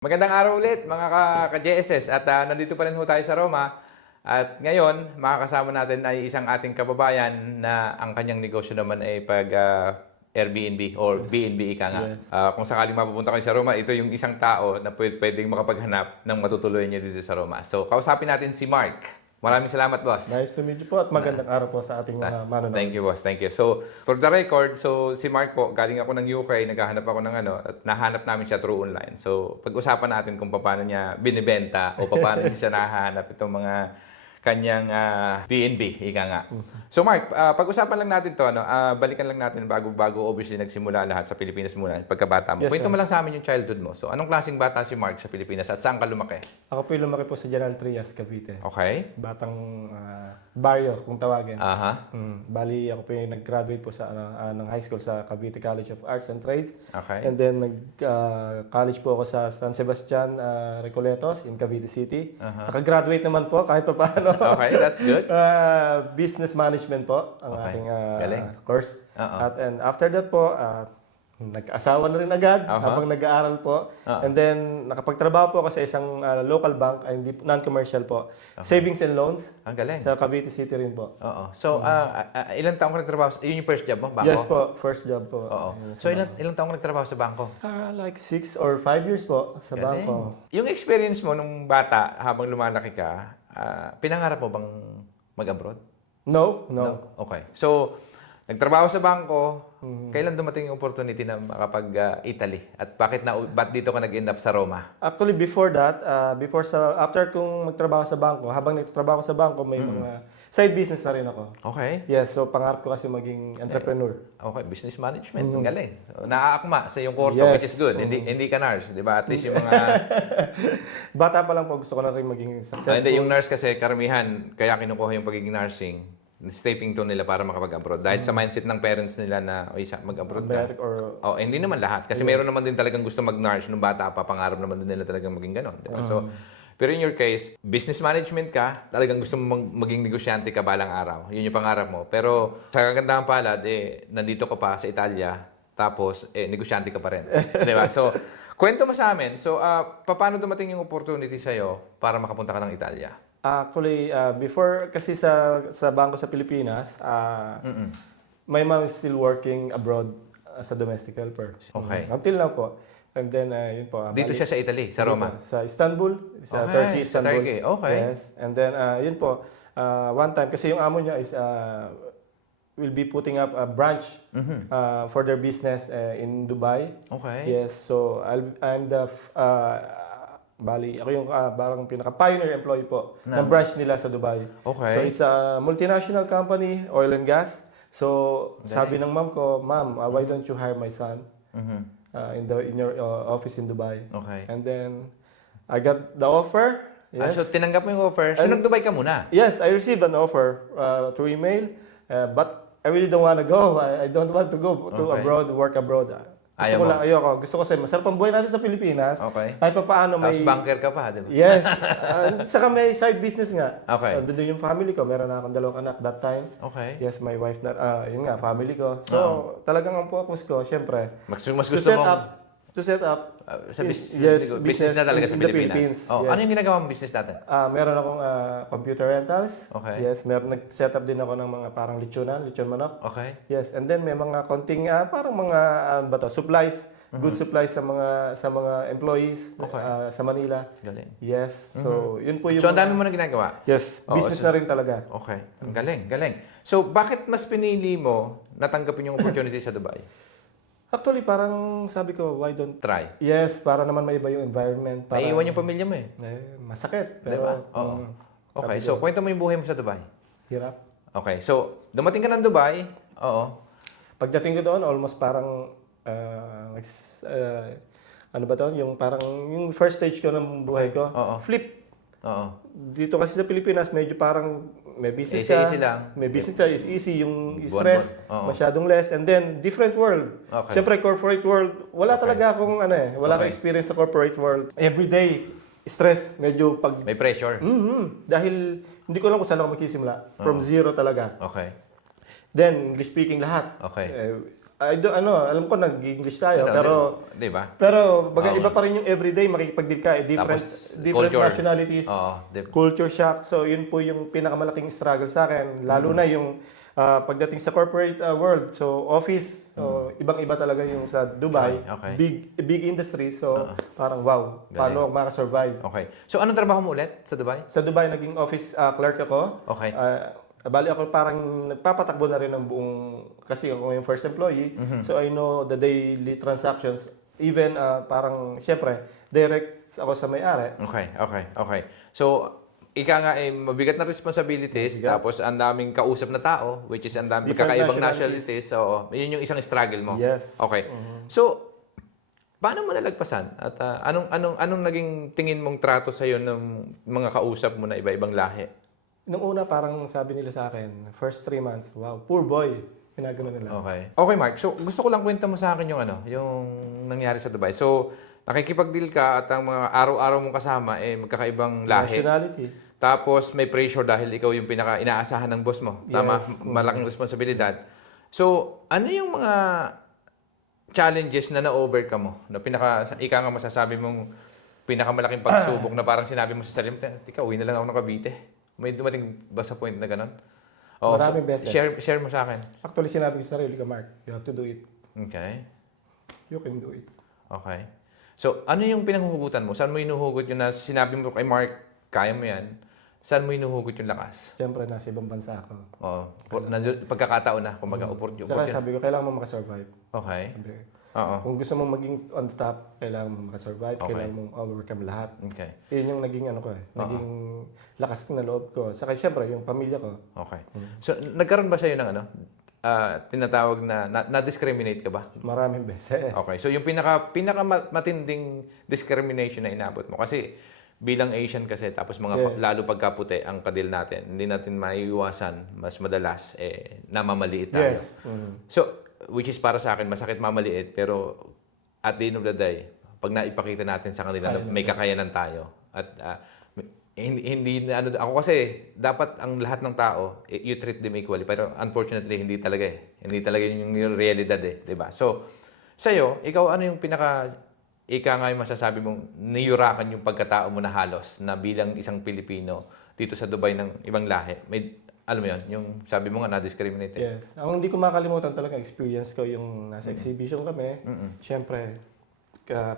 Magandang araw ulit mga ka-JSS at nandito pa rin ho tayo sa Roma at ngayon makakasama natin ay isang ating kababayan na ang kanyang negosyo naman ay pag Airbnb or B&B ika nga. Yes. Kung sakaling mapupunta kayo sa Roma, ito yung isang tao na pwedeng makapaghanap ng matutuloy niya dito sa Roma. So kausapin natin si Mark. Maraming salamat, boss. Nice to meet you po at magandang araw po sa ating mga manonood. Thank you, boss. Thank you. So, for the record, si Mark po, galing ako ng UK, naghahanap ako ng at nahanap namin siya through online. So, pag-usapan natin kung paano niya binibenta o paano niya siya nahanap itong mga kanyang B&B, ika nga. So, Mark, pag-usapan lang natin to, balikan lang natin bago obviously nagsimula lahat sa Pilipinas muna, pagkabata mo. Yes, Kwento sir. mo lang sa amin yung childhood mo. So, anong klaseng bata si Mark sa Pilipinas at saan ka lumaki? Ako po yung lumaki po sa General Trias, Cavite. Okay. Batang baryo, kung tawagin. Aha. Bali, ako po yung nag-graduate po sa ng high school sa Cavite College of Arts and Trades. Okay. And then, nag-college po ako sa San Sebastian Recoletos in Cavite City. Nakagraduate naman po kahit pa paano. Okay, that's good. Business management po ang Okay. aking Galing. course. Uh-oh. And after that po, nag-asawa na rin agad habang nag-aaral po. And then, nakapagtrabaho po ako sa isang local bank, ay hindi non-commercial po. Savings and loans Ang galing. sa Cavite City rin po. Oo. So, ilang taong ka nagtrabaho? Yun yung first job mo, bangko? Yes po, first job po. Oo. Ayun, So, ilang taong ka nagtrabaho sa bangko? like 6 or 5 years po sa Galing. bangko. Yung experience mo nung bata habang lumalaki ka, pinangarap mo bang mag-abroad? No. Okay. So, nagtrabaho sa bangko, kailan dumating yung opportunity na makapag-Italy? At ba't dito ka nag-end up sa Roma? Actually, before that, after kong magtrabaho sa bangko, habang nagtatrabaho sa bangko, may mga side business na rin ako. Okay. Yes, so pangarap ko kasi maging entrepreneur. Okay, business management. Ang galing. Naaakma sa iyong kurso, Yes. which is good. Hindi ka nurse, di ba? At least yung mga... Bata pa lang po, gusto ko na rin maging successful. Hindi, yung nurse kasi karamihan, kaya kinukuha yung pagiging nursing, stepping stone nila para makapag-abroad. Dahil sa mindset ng parents nila na, oy, mag-abroad ka. America or Oh, hindi naman lahat. Kasi meron naman din talagang gusto mag-nurse nung bata pa, pangarap naman din nila talagang maging ganon. Di ba? So, pero in your case, business management ka, talagang gusto mo maging negosyante ka balang araw. Yun yung pangarap mo. Pero sa kagandahan palad, nandito ka pa sa Italia, tapos negosyante ka pa rin. Di ba? So, kwento mo sa amin. So, paano dumating yung opportunity sa'yo para makapunta ka ng Italia? actually, before kasi sa bangko sa Pilipinas, my mom is still working abroad as a domestic helper. Okay. Until now po. And then, yun po. Dito siya sa Italy, sa Roma? Sa Istanbul. Sa Okay, Turkey, sa Istanbul. Turkey. Okay. Yes. And then, yun po. One time, kasi yung amo niya is will be putting up a branch for their business in Dubai. Okay. Yes. So, I'm the bali, ako yung parang pinaka-pioneer employee po ng branch nila sa Dubai. Okay. So, it's a multinational company, oil and gas. So, sabi ng mom ko, Ma'am, why don't you hire my son in your office in Dubai? Okay. And then, I got the offer. Yes. So, tinanggap mo yung offer. So, nag-Dubai ka muna? Yes, I received an offer through email, but I really don't want to go. I don't want to go to Okay. abroad, work abroad. Ayaw Gusto ko mo? lang, ayoko. Gusto ko kasi masarap ang buhay natin sa Pilipinas. Okay. Kahit pa paano may... Tapos banker ka pa, di ba? Yes. Saka may side business nga. Okay. Doon yung family ko. Meron na akong dalawang anak that time. Okay. Yes, my wife na, yun nga, family ko. So, talagang ang focus ko, syempre, Mas to gusto set mong... up, to set up, sa yes, business na talaga sa in the Pilipinas. Philippines, Oh, yes. ano yung ginagawa mong business natin? Meron akong computer rentals. Okay. Yes, meron nag-set up din ako ng mga parang lechon manok. Okay. Yes, and then may mga konting parang mga ano ba to, supplies, good supplies sa mga employees Okay. sa Manila. Galing. Yes. So, yun po yung So, ang dami mo na ginagawa? Yes, Oo, business so- na rin talaga. Okay. Ang galing, galing. So, bakit mas pinili mo na tanggapin yung opportunity sa Dubai? Actually, parang sabi ko, why don't Try. Yes, para naman maiba yung environment. Para, Naiiwan yung pamilya mo eh. masakit, Di ba? pero Oo. Okay, so kwento mo yung buhay mo sa Dubai. hirap. Okay, so dumating ka ng Dubai. Oo. Pagdating ko doon, almost parang ano ba to? Yung parang yung first stage ko ng buhay ko, Oo. flip. Oo. Dito kasi sa Pilipinas, medyo parang may business Easy ka. lang. May business ka, is easy. Yung Buwan-buwan. stress, Oo. masyadong less. And then, different world. Okay. Siyempre, corporate world, wala talaga akong wala akong Okay. experience sa corporate world. Every day, stress, medyo pag... May pressure. Dahil, hindi ko alam kung saan ako magsisimula. From zero talaga. Okay. Then, English speaking lahat. Okay. alam ko nag-English tayo, Ano, pero di ba? baga iba pa rin yung everyday makikipag-deal ka, different Tapos, different culture. nationalities, Oo, culture shock. So yun po yung pinakamalaking struggle sa akin, lalo na yung pagdating sa corporate world. So office, so ibang-iba talaga yung sa Dubai, Okay. big industry. So parang wow, paano ako makasurvive? Okay. So, anong trabaho mo ulit sa Dubai? Sa Dubai naging office clerk ako. Okay. Bali ako parang nagpapatakbo na rin ng buong, kasi ako yung first employee. So I know the daily transactions. Even parang, syempre, direct ako sa may-ari. Okay. So, ika nga mabigat na responsibilities, tapos ang daming kausap na tao, which is ang daming Different kakaibang nationalities. nationalities. So, yun yung isang struggle mo. Yes. Okay. So, paano mo nalagpasan? At anong naging tingin mong trato sa ng mga kausap mo na iba-ibang lahi? Nung una, parang sabi nila sa akin, first 3 months, wow, poor boy. Ginagano nila. Okay, Mark. So, gusto ko lang kwenta mo sa akin yung nangyari sa Dubai. So, nakikipag-deal ka at ang mga araw-araw mong kasama magkakaibang lahi. Nationality. Tapos may pressure dahil ikaw yung pinaka-inaasahan ng boss mo. Tama, Yes. malaking responsibilidad. So, ano yung mga challenges na na-overcome mo? Na ika nga masasabi mong pinakamalaking pagsubok na parang sinabi mo sa sarili mo, tika, uwi na lang ako ng Cavite. May dumating ba sa point na gano'n? Maraming beses. Share mo sa akin. Actually, sinabi ko sa sarili ko, Mark, you have to do it. Okay. You can do it. Okay. So, ano yung pinanghuhugutan mo? Saan mo inuhugot yung na sinabi mo kay Mark, kaya mo yan? Saan mo inuhugot yung lakas? Siyempre, nasa ibang bansa ako. Oo. Pagkakataon na, kumaga, Saka sabi ko, kailangan mo makasurvive. Okay. Sabi ko, Oo. kung gusto mong maging on the top, kailangan mo makasurvive, Okay. kailangan mong overcome lahat. Okay. Yun yung naging naging lakas na loob ko. Saka siyempre, yung pamilya ko. Okay. So, nagkaroon ba sa'yo ng tinatawag na-discriminate ka ba? Maraming beses. Okay. So, yung matinding discrimination na inabot mo. Kasi, bilang Asian kasi, tapos Yes. lalo pagkaputi ang kadil natin, hindi natin maiiwasan, mas madalas, namamaliit tayo. Yes. So, which is para sa akin, masakit mamaliit, pero at the end of the day, pag naipakita natin sa kanila na may kakayanan tayo, at hindi ako kasi, dapat ang lahat ng tao, you treat them equally, pero unfortunately, hindi talaga Hindi talaga yung realidad di ba? So, sa'yo, ikaw ano yung ika nga yung masasabi mong niyurakan yung pagkatao mo na halos na bilang isang Pilipino dito sa Dubai ng ibang lahi? Alam mo yun, yung sabi mo nga na-discriminate. Yes. Ang hindi ko makalimutan talaga experience ko yung nasa exhibition kami. Siyempre,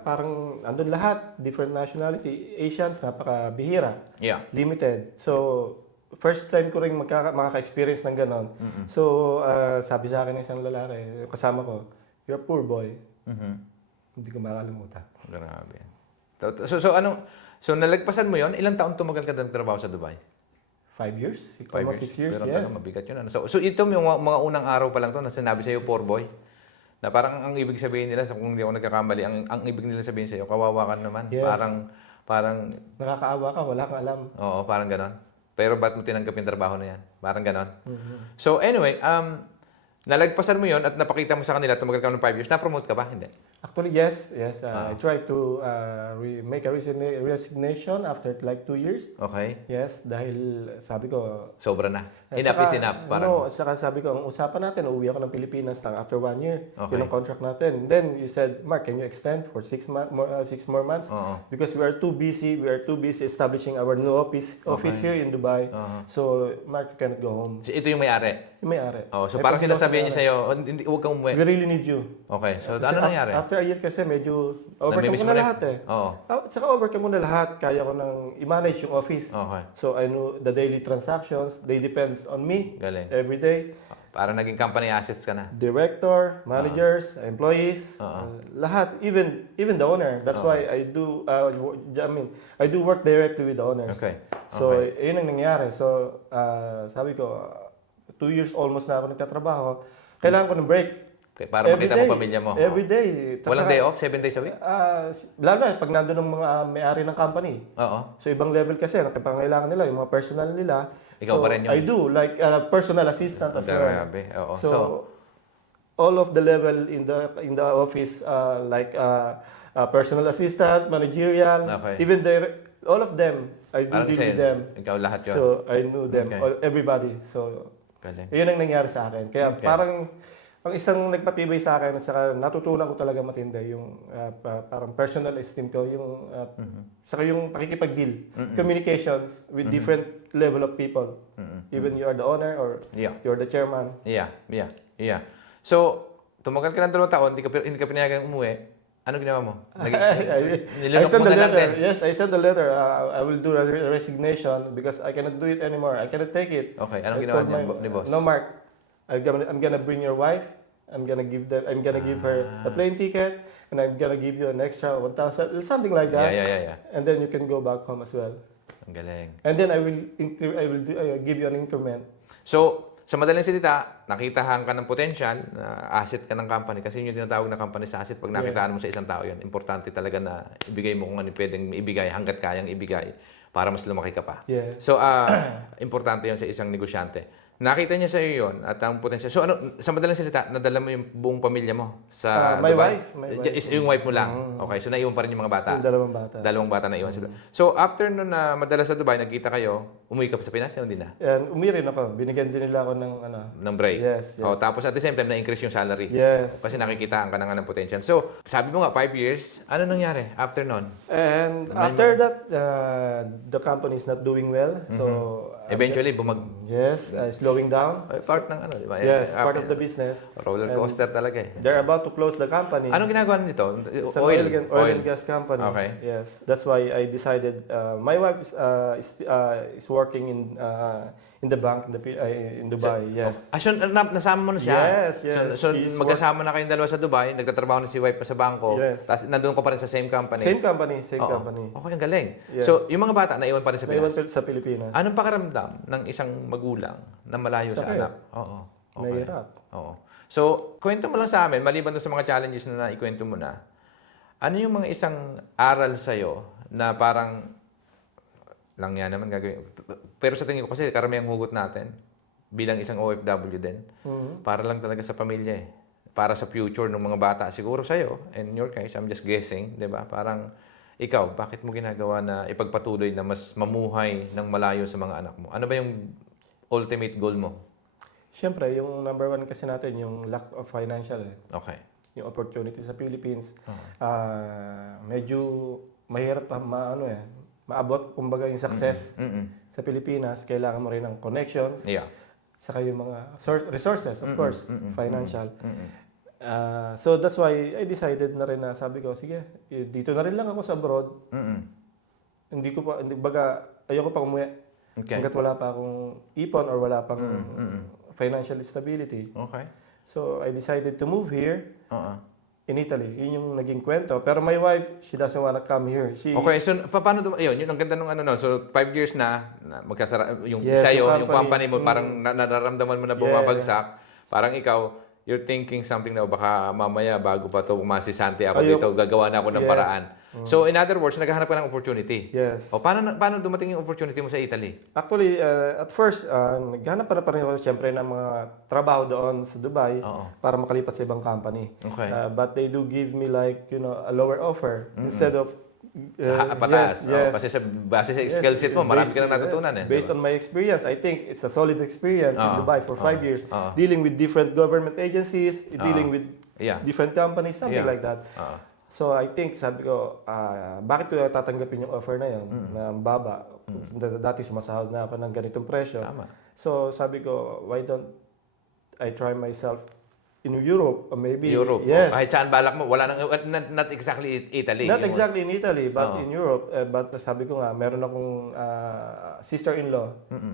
parang andun lahat, different nationality. Asians, napakabihira. Yeah. Limited. So, first time ko rin makaka-experience ng ganon. So, sabi sa akin ng isang lalaki, kasama ko, you're a poor boy. Hindi ko makalimutan. Grabe. So nalagpasan mo yon? Ilang taon tumagal ka ng trabaho sa Dubai? 5 years? 5 Almost 6 years, Pero yes. talaga mabigat yun. So ito yung mga unang araw pa lang to na sinabi sa'yo, poor boy. Na parang ang ibig sabihin nila, kung hindi ako nagkakamali, ang ibig nila sabihin sa'yo, kawawa ka naman. Yes. Parang, Nakakaawa ka, wala kang alam. oo, parang ganon. Pero ba't mo tinanggap yung trabaho na yan? Parang ganon. So anyway, nalagpasan mo yon at napakita mo sa kanila, tumagal ka ng 5 years. Na-promote ka ba? Hindi. Actually, yes. I tried to make a resignation after like 2 years. Okay. Yes, dahil sabi ko... Sobra na. Enough is enough. Parang, saka sabi ko, ang usapan natin, uuwi ako ng Pilipinas lang after 1 year. Okay. Yun ang contract natin. Then you said, Mark, can you extend for 6 more months? Oo. Because we are too busy establishing our new office here in Dubai. So, Mark, you cannot go home. So, ito yung may-ari. Yung may-ari. Oh, so parang sinasabihan niya sa'yo, huwag kang umuwi. We really need you. Okay, so Kasi ano nangyari? After a year kasi medyo overcome Namimiss ko mo na na- lahat Oo. Saka overcome mo na lahat. Kaya ko nang i-manage yung office. Okay. So I know the daily transactions. They depends on me Galing. every day. Parang naging company assets ka na. Director, managers, employees, lahat. Even the owner. That's why I do. I do work directly with the owners. Okay. So yun ang nangyari. So sabi ko, 2 years almost na ako nagtatrabaho. Kailangan ko ng break. Okay, para makita mo pamilya mo. Every day. Walang day off? 7 days a week? Lalo na pag nandun ng mga may-ari ng company. Oo. So ibang level kasi, nakipangailangan nila, yung mga personal nila. Ikaw so, pa rin yun? I do, like personal assistant as well. Grabe. Oo. So, all of the level in the office, personal assistant, managerial, Okay. even all of them, I do parang deal sa'yo, with them. ikaw lahat yun. So I knew them, Okay. everybody. So Galing. yun ang nangyari sa akin. Kaya Okay. parang ang isang nagpatibay sa akin at saka natutunan ko talaga matindi yung parang personal esteem ko, yung saka yung pakikipag-deal, communications with different level of people. Even you are the owner or Yeah. you're the chairman. Yeah. So, tumagal ka ng 2 taon, hindi ka pinayagan umuwi. Ano ginawa mo? I Nilunok sent mo the na lang letter. din. Yes, I sent the letter. I will do a resignation because I cannot do it anymore. I cannot take it. Okay, anong I ginawa told niya my- ni boss? No, Mark. I'm gonna bring your wife. I'm gonna give her the plane ticket, and I'm gonna give you an extra 1,000, something like that. Yeah. And then you can go back home as well. Ang galing. And then I will give you an increment. So, sa madaling salita, nakitahan ka ng potential na asset ka ng company kasi yun yung tinatawag na company sa asset. Pag nakitaan mo sa isang tao yun, importante talaga na ibigay mo kung ano pwedeng maibigay hanggat kayang ibigay para mas lumaki ka pa. Yeah. So, importante yun sa isang negosyante. Nakita niya sa iyo yun at ang potential. So, ano, sa madaling salita, nadala mo yung buong pamilya mo sa My Dubai? wife. My wife. Is yung wife mo lang? Okay, so naiwan pa rin yung mga bata? Yung dalawang bata. Dalawang bata na iwan sila. So, after nun na madala sa Dubai, nagkita kayo, umuwi ka pa sa Pinas? Hindi na? And umirin ako. Binigyan din nila ako ng Ng break? Yes. Oh, tapos at the same time, na-increase yung salary? Yes. Kasi nakikitaan ka na nga ng potential. So, sabi mo nga, 5 years. Ano nangyari after nun? And after that, the company is not doing well. So, Eventually, yes, slowing down. part ng ano, di ba? Yes, part After- of the business. Roller coaster talaga eh. They're about to close the company. Anong ginagawa nito? It's an oil and gas company. Okay. Yes, that's why I decided. My wife is working in the bank in Dubai. Yes. So, nasama mo na siya? Yes, yes. So She's magkasama na kayong dalawa sa Dubai, nagtatrabaho na si wife pa sa bangko, Yes. tapos nandun ko pa rin sa same company? Same company, same Oo. company. Okay, ang galing. Yes. So, yung mga bata, naiwan pa rin sa Naiwan Pinas? sa Pilipinas. Anong pakiramdam ng isang magulang na malayo sa Sakit. anak? Oo. Okay. Mahirap. Oo. So, kwento mo lang sa amin, maliban doon sa mga challenges na naikwento mo na, ano yung mga isang aral sa'yo na parang, lang yan naman gagawin. Pero sa tingin ko kasi, karamihang hugot natin, bilang isang OFW din, para lang talaga sa pamilya eh. Para sa future ng mga bata. Siguro sa'yo, in your case, I'm just guessing, di ba? Parang, ikaw, bakit mo ginagawa na ipagpatuloy na mas mamuhay ng malayo sa mga anak mo? Ano ba yung ultimate goal mo? Siyempre, yung number one kasi natin, yung lack of financial. Okay. Yung opportunity sa Philippines. Medyo mahirap maabot, kumbaga yung success sa Pilipinas. Kailangan mo rin ng connections. Yeah. Saka yung mga resources, of course, financial. So that's why I decided na rin na sabi ko, sige, dito na rin lang ako sa abroad. Baga, ayoko pa umuwi. Okay. Hanggat wala pa akong ipon or wala pang financial stability. Okay. So I decided to move here Oo. in Italy. Yun yung naging kwento. Pero my wife, she doesn't wanna come here. Okay, so paano yun ang ganda ng ano no. So 5 years na magkasara yung Yes, sa'yo, yung yung company mo company. parang nararamdaman mo na bumabagsak. Parang ikaw, you're thinking something na baka mamaya bago pa to masisante ako dito, gagawa na ako ng Yes. paraan. So in other words, naghahanap ka ng opportunity. Yes. O paano dumating yung opportunity mo sa Italy? Actually, at first, naghanap pa rin ako siyempre ng mga trabaho doon sa Dubai Oo. para makalipat sa ibang company. Okay. But they do give me like, a lower offer instead of Pataas. yes. Kasi sa base sa skill set mo, marami ka nang natutunan eh. Based on my experience, I think it's a solid experience in Dubai for 5 years. Oo. Dealing with different government agencies, dealing with Yeah. different companies, something Yeah. like that. Oo. So I think, sabi ko, bakit ko tatanggapin yung offer na yun, na ang baba? Dati sumasahod na ako ng ganitong presyo. Tama. So sabi ko, why don't I try myself in Europe or maybe Europe. Yes. Kahit saan balak mo, wala nang not exactly Italy. Not Yung- exactly in Italy, but Oo. in Europe. But sabi ko nga, meron akong sister-in-law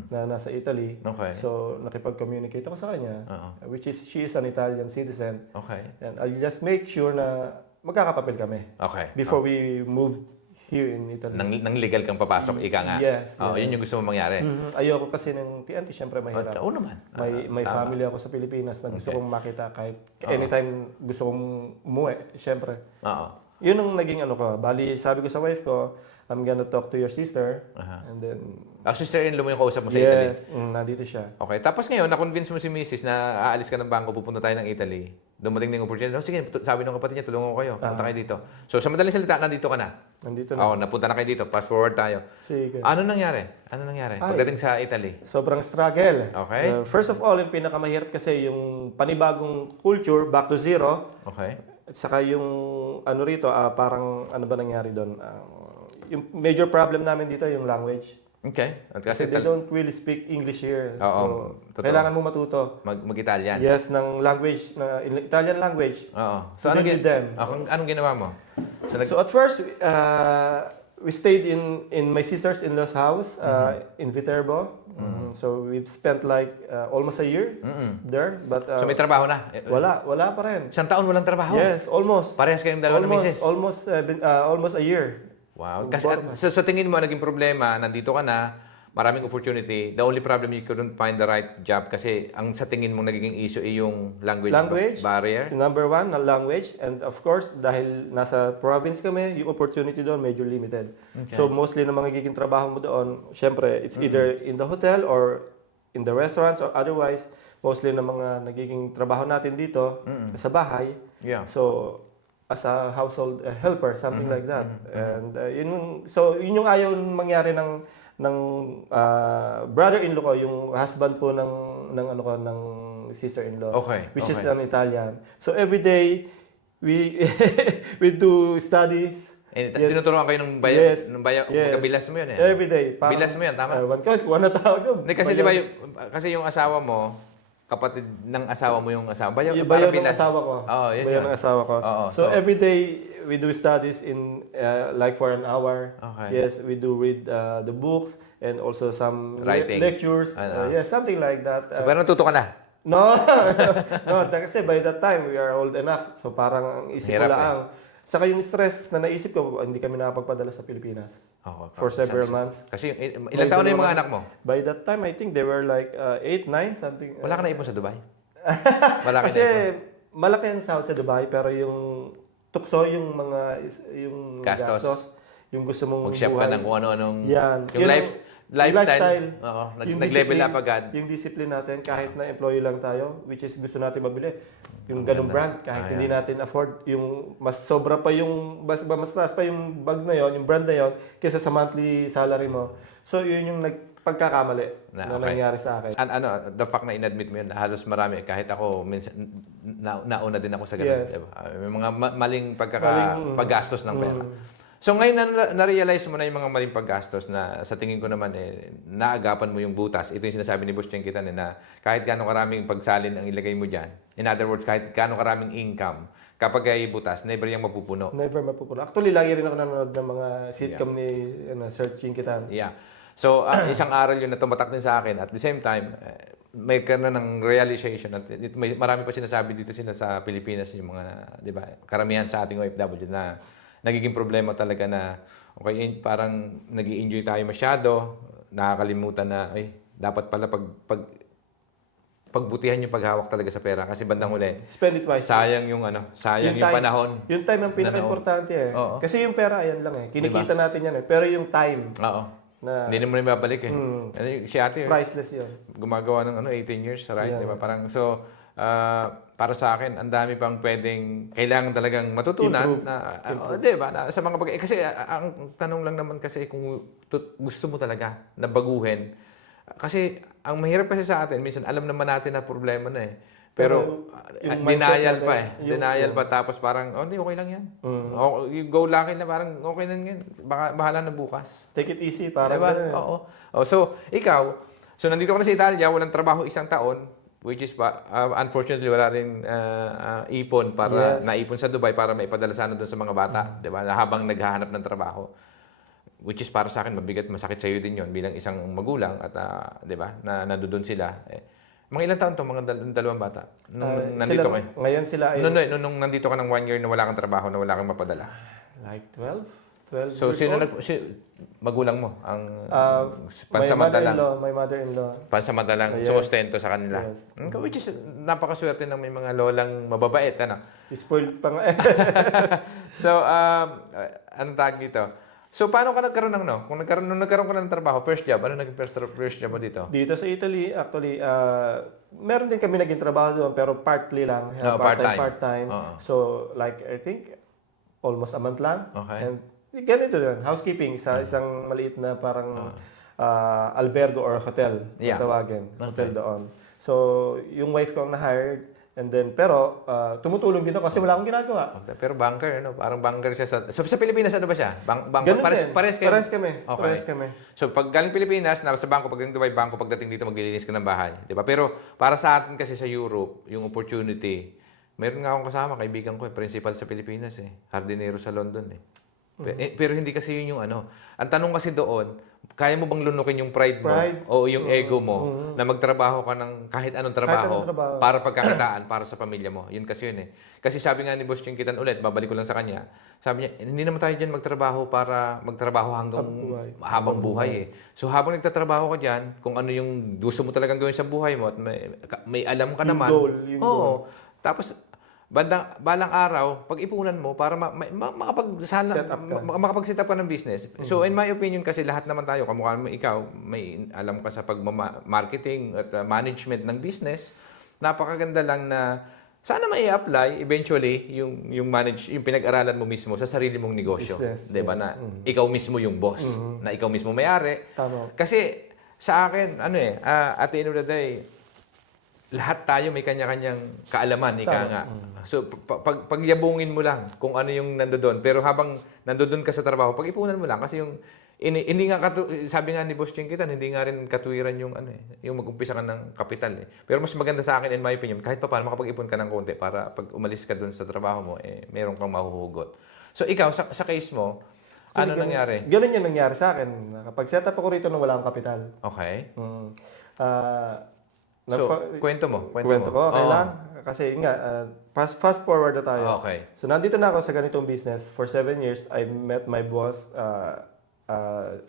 na nasa Italy. Okay. So nakipag-communicate ako sa kanya, Oo. which is she is an Italian citizen. Okay. And I'll just make sure na magkakapapel kami Okay. before we move here in Italy. Nang legal kang papasok, ika nga. Yes, Oh, yes. yun yung gusto mo mangyari. Ayoko kasi ng TNT, syempre mahirap. Oo naman. May Tama. family ako sa Pilipinas na gusto Okay. kong makita kahit anytime gusto kong umuwi, syempre. Oo. Yun ang naging ano ko. Bali, sabi ko sa wife ko, I'm gonna talk to your sister. Aha. And then, Sister-in-law mo yung kausap mo sa Italy. yes, nandito siya. Okay. Tapos ngayon, na-convince mo si Mrs. na aalis ka ng bangko, pupunta tayo ng Italy. dumating ng opportunity, oh, sige, sabi ng kapatid niya, tulungan ko kayo, punta kayo dito. So, sa madaling salita, nandito ka na. Nandito na. Oo, napunta na kayo dito, fast forward tayo. Sige. Ano nangyari? Pagdating sa Italy? Sobrang struggle. Okay. First of all, yung pinakamahirap kasi yung panibagong culture, back to zero. Okay. At saka yung ano rito, parang ano ba nangyari doon? Yung major problem namin dito yung language. Okay. At Kasi kasi they don't really speak English here. Oo, So, totoo. kailangan mo matuto. mag-Italian. Yes, ng language, na Italian language. Oo. So, with them. Anong ginawa mo? So at first, we stayed in my sister's-in-law's house in Viterbo. So we've spent like almost a year there. But So may trabaho na? wala pa rin. Isang taon walang trabaho? Yes, almost. Parehas kayong dalawa ng misis? Almost a year. Wow. Kasi sa tingin mo, naging problema, nandito ka na, maraming opportunity. The only problem, you couldn't find the right job kasi ang sa tingin mo nagiging issue ay yung language barrier. Number one, na language. And of course, dahil nasa province kami, yung opportunity doon medyo limited. Okay. So mostly na magiging trabaho mo doon, syempre, it's either in the hotel or in the restaurants or otherwise, mostly na mga nagiging trabaho natin dito sa bahay. Yeah. So, as a household helper, something like that. And yun yung ayaw mangyari ng brother-in-law ko, yung husband po ng sister-in-law, Okay, which is okay. an Italian. So every day we we do studies. Yes. Tinuturuan kayo ng Yes. Bilas mo yun eh. Every day. Bilas mo yan, tama? Ewan ko, kuha na tawag yun. Hindi, kasi di ba kasi yung asawa mo, kapatid ng asawa mo yung asawa. Bayaw Yung para bayaw ng bilas. asawa ko. Oo, yun Bayaw yun. ng asawa ko. Oo, so every day we do studies in like for an hour. Okay. Yes, we do read the books and also some Writing. lectures. Yes, something like that. So, pero natuto ka na. No, kasi by that time we are old enough. So parang ang isip ko Hirap lang. Saka yung stress na naisip ko, hindi kami nakapagpadala sa Pilipinas Oo, for several months. Kasi ilang taon na yung mga anak mo? By that time, I think they were like 8, 9, something. Wala ka na ipon sa Dubai? Wala ka Kasi na ipon? malaki ang sahod sa Dubai, pero yung tukso, yung mga yung Gastos. yung gusto mong Mag-shop ka ng kung ano-anong... Yan. Yung lifestyle. Oo, Yung nag-level discipline- up agad. Yung discipline natin, kahit na employee lang tayo, which is gusto natin mabili. Yung ganong brand, kahit hindi natin afford, yung mas sobra pa yung, mas taas pa yung bags na yon, yung brand na yon, kaysa sa monthly salary mo. So, yun yung pagkakamali na Okay. nangyari sa akin. The fact na in-admit mo yun, halos marami, kahit ako, minsan, nauna din ako sa ganun. Yes. Diba? May mga maling paggastos ng pera. Mm. So ngayon na-realize mo na yung mga maling paggastos na sa tingin ko naman naagapan mo yung butas. Ito yung sinasabi ni Boss Cheng Kitan na kahit gaano karaming pagsalin ang ilagay mo dyan, in other words, kahit gaano karaming income, kapag ay butas, never yung mapupuno. Never mapupuno. Actually, lagi rin ako nanonood ng mga sitcom ni Sir Ching Kitan. Yeah. So, isang aral yun na tumatak din sa akin. At the same time, may ka na ng realization. At marami pa sinasabi dito sila sa Pilipinas, yung mga, di ba, karamihan sa ating OFW na nagiging problema talaga na, okay, parang nag-i-enjoy tayo masyado, nakakalimutan na, ay, dapat pala pagbutihan yung paghawak talaga sa pera. Kasi bandang uli, Spend it wisely. sayang yung time, panahon. Yung time ang pinaka-importante eh. Oo. Kasi yung pera, ayan lang eh. Kinikita natin yan eh. Pero yung time, Oo. na Hindi naman babalik eh. Si ate, priceless yun. gumagawa ng 18 years, right? Yeah. Di ba? Parang, so, para sa akin, ang dami pang kailangan talagang matutunan. Di ba? Na, sa mga bagay. Kasi ang tanong lang naman kasi kung gusto mo talaga na baguhin. Kasi ang mahirap kasi sa atin, minsan alam naman natin na problema na eh. Pero yung denial mindset pa natin, eh. Denial pa. Tapos parang, hindi, okay lang yan. You go lucky na parang, okay lang yan. Baka, bahala na bukas. Take it easy, parang Diba? ganun eh. Oo. So, ikaw, nandito ka na sa Italia, walang trabaho isang taon, which is, unfortunately, wala rin ipon para, naipon sa Dubai para maipadala sana doon sa mga bata, di ba? Habang naghahanap ng trabaho. Which is para sa akin, mabigat, masakit sa iyo din yon bilang isang magulang at, di ba, na nandoon sila. Mga ilang taon to, mga dalawang bata? Nung nandito sila, kayo? Ngayon sila ay Nung nandito ka ng 1 year na wala kang trabaho, na wala kang mapadala. like 12? 12 So, years old? magulang mo ang My mother-in-law. pansamantalang Yes. sumustento sa kanila. Yes. Which is, napakaswerte na may mga lolang mababait. Ano? Spoiled pa nga. So, anong tawag dito? So, paano ka nagkaroon ng, no? Nung nagkaroon ka ng trabaho, first job, ano naging first job mo dito? Dito sa Italy, actually, meron din kami naging trabaho doon, pero partly lang. Oo, part-time. Part-time. Oo. So, like, I think, almost a month lang. Okay. And ganito din, housekeeping sa isang maliit na parang albergo or hotel, Yeah. kung tawagin. Okay. Hotel doon. So, yung wife ko ang na-hired. And then, pero, tumutulong din ako kasi wala akong ginagawa. Okay. Pero banker, ano? Parang banker siya sa Pilipinas, ano ba siya? Banker? Ganun din. Pares kayo? Pares kami. Okay. Pares kami. So, pag galing Pilipinas, nasa bangko, pagdating Dubai, bangko, pagdating dito, maglilinis ka ng bahay. Di ba? Pero, para sa atin kasi sa Europe, yung opportunity, meron nga akong kasama, kaibigan ko, principal sa Pilipinas eh. Hardinero sa London eh. Pero hindi kasi yun yung ano. Ang tanong kasi doon, kaya mo bang lunukin yung pride mo o yung ego mo na magtrabaho ka ng kahit anong trabaho, para pagkakitaan para sa pamilya mo? Yun kasi yun eh. Kasi sabi nga ni Boss Chinkitan ulit, babalik ko lang sa kanya, sabi niya, hindi naman tayo dyan magtrabaho para magtrabaho hanggang habang buhay eh. So habang nagtatrabaho ka dyan, kung ano yung gusto mo talagang gawin sa buhay mo at may alam ka naman. Yung Oo. Tapos, balang araw, pag-ipunan mo para makapag-set up ka ng business. So, in my opinion kasi lahat naman tayo, kamukha mo ikaw, may alam ka sa pag-marketing at management ng business. Napakaganda lang na sana mai-apply eventually yung pinag-aralan mo mismo sa sarili mong negosyo. Business, 'Di ba? Na ikaw mismo yung boss, na ikaw mismo may-ari. Tama. Kasi sa akin, at the end of the day, lahat tayo may kanya-kanyang kaalaman, ika nga. So, pagyabungin mo lang kung ano yung nandoon. Pero habang nandoon ka sa trabaho, pag-ipunan mo lang. Kasi yung, hindi nga, sabi nga ni Boss Chinkitan, hindi nga rin katuwiran yung, yung mag-umpisa ka ng kapital. Eh. Pero mas maganda sa akin, in my opinion, kahit pa paano, makapag-ipon ka ng konti para pag umalis ka doon sa trabaho mo, meron kang mahuhugot. So, ikaw, sa case mo, ano nangyari? Ganun yung nangyari sa akin. Kapag set up ako rito nung wala akong kapital. Okay. So, kwento mo. Kwento ko, okay lang. Kasi nga, fast forward na tayo. Okay. So, nandito na ako sa ganitong business. For 7 years, I met my boss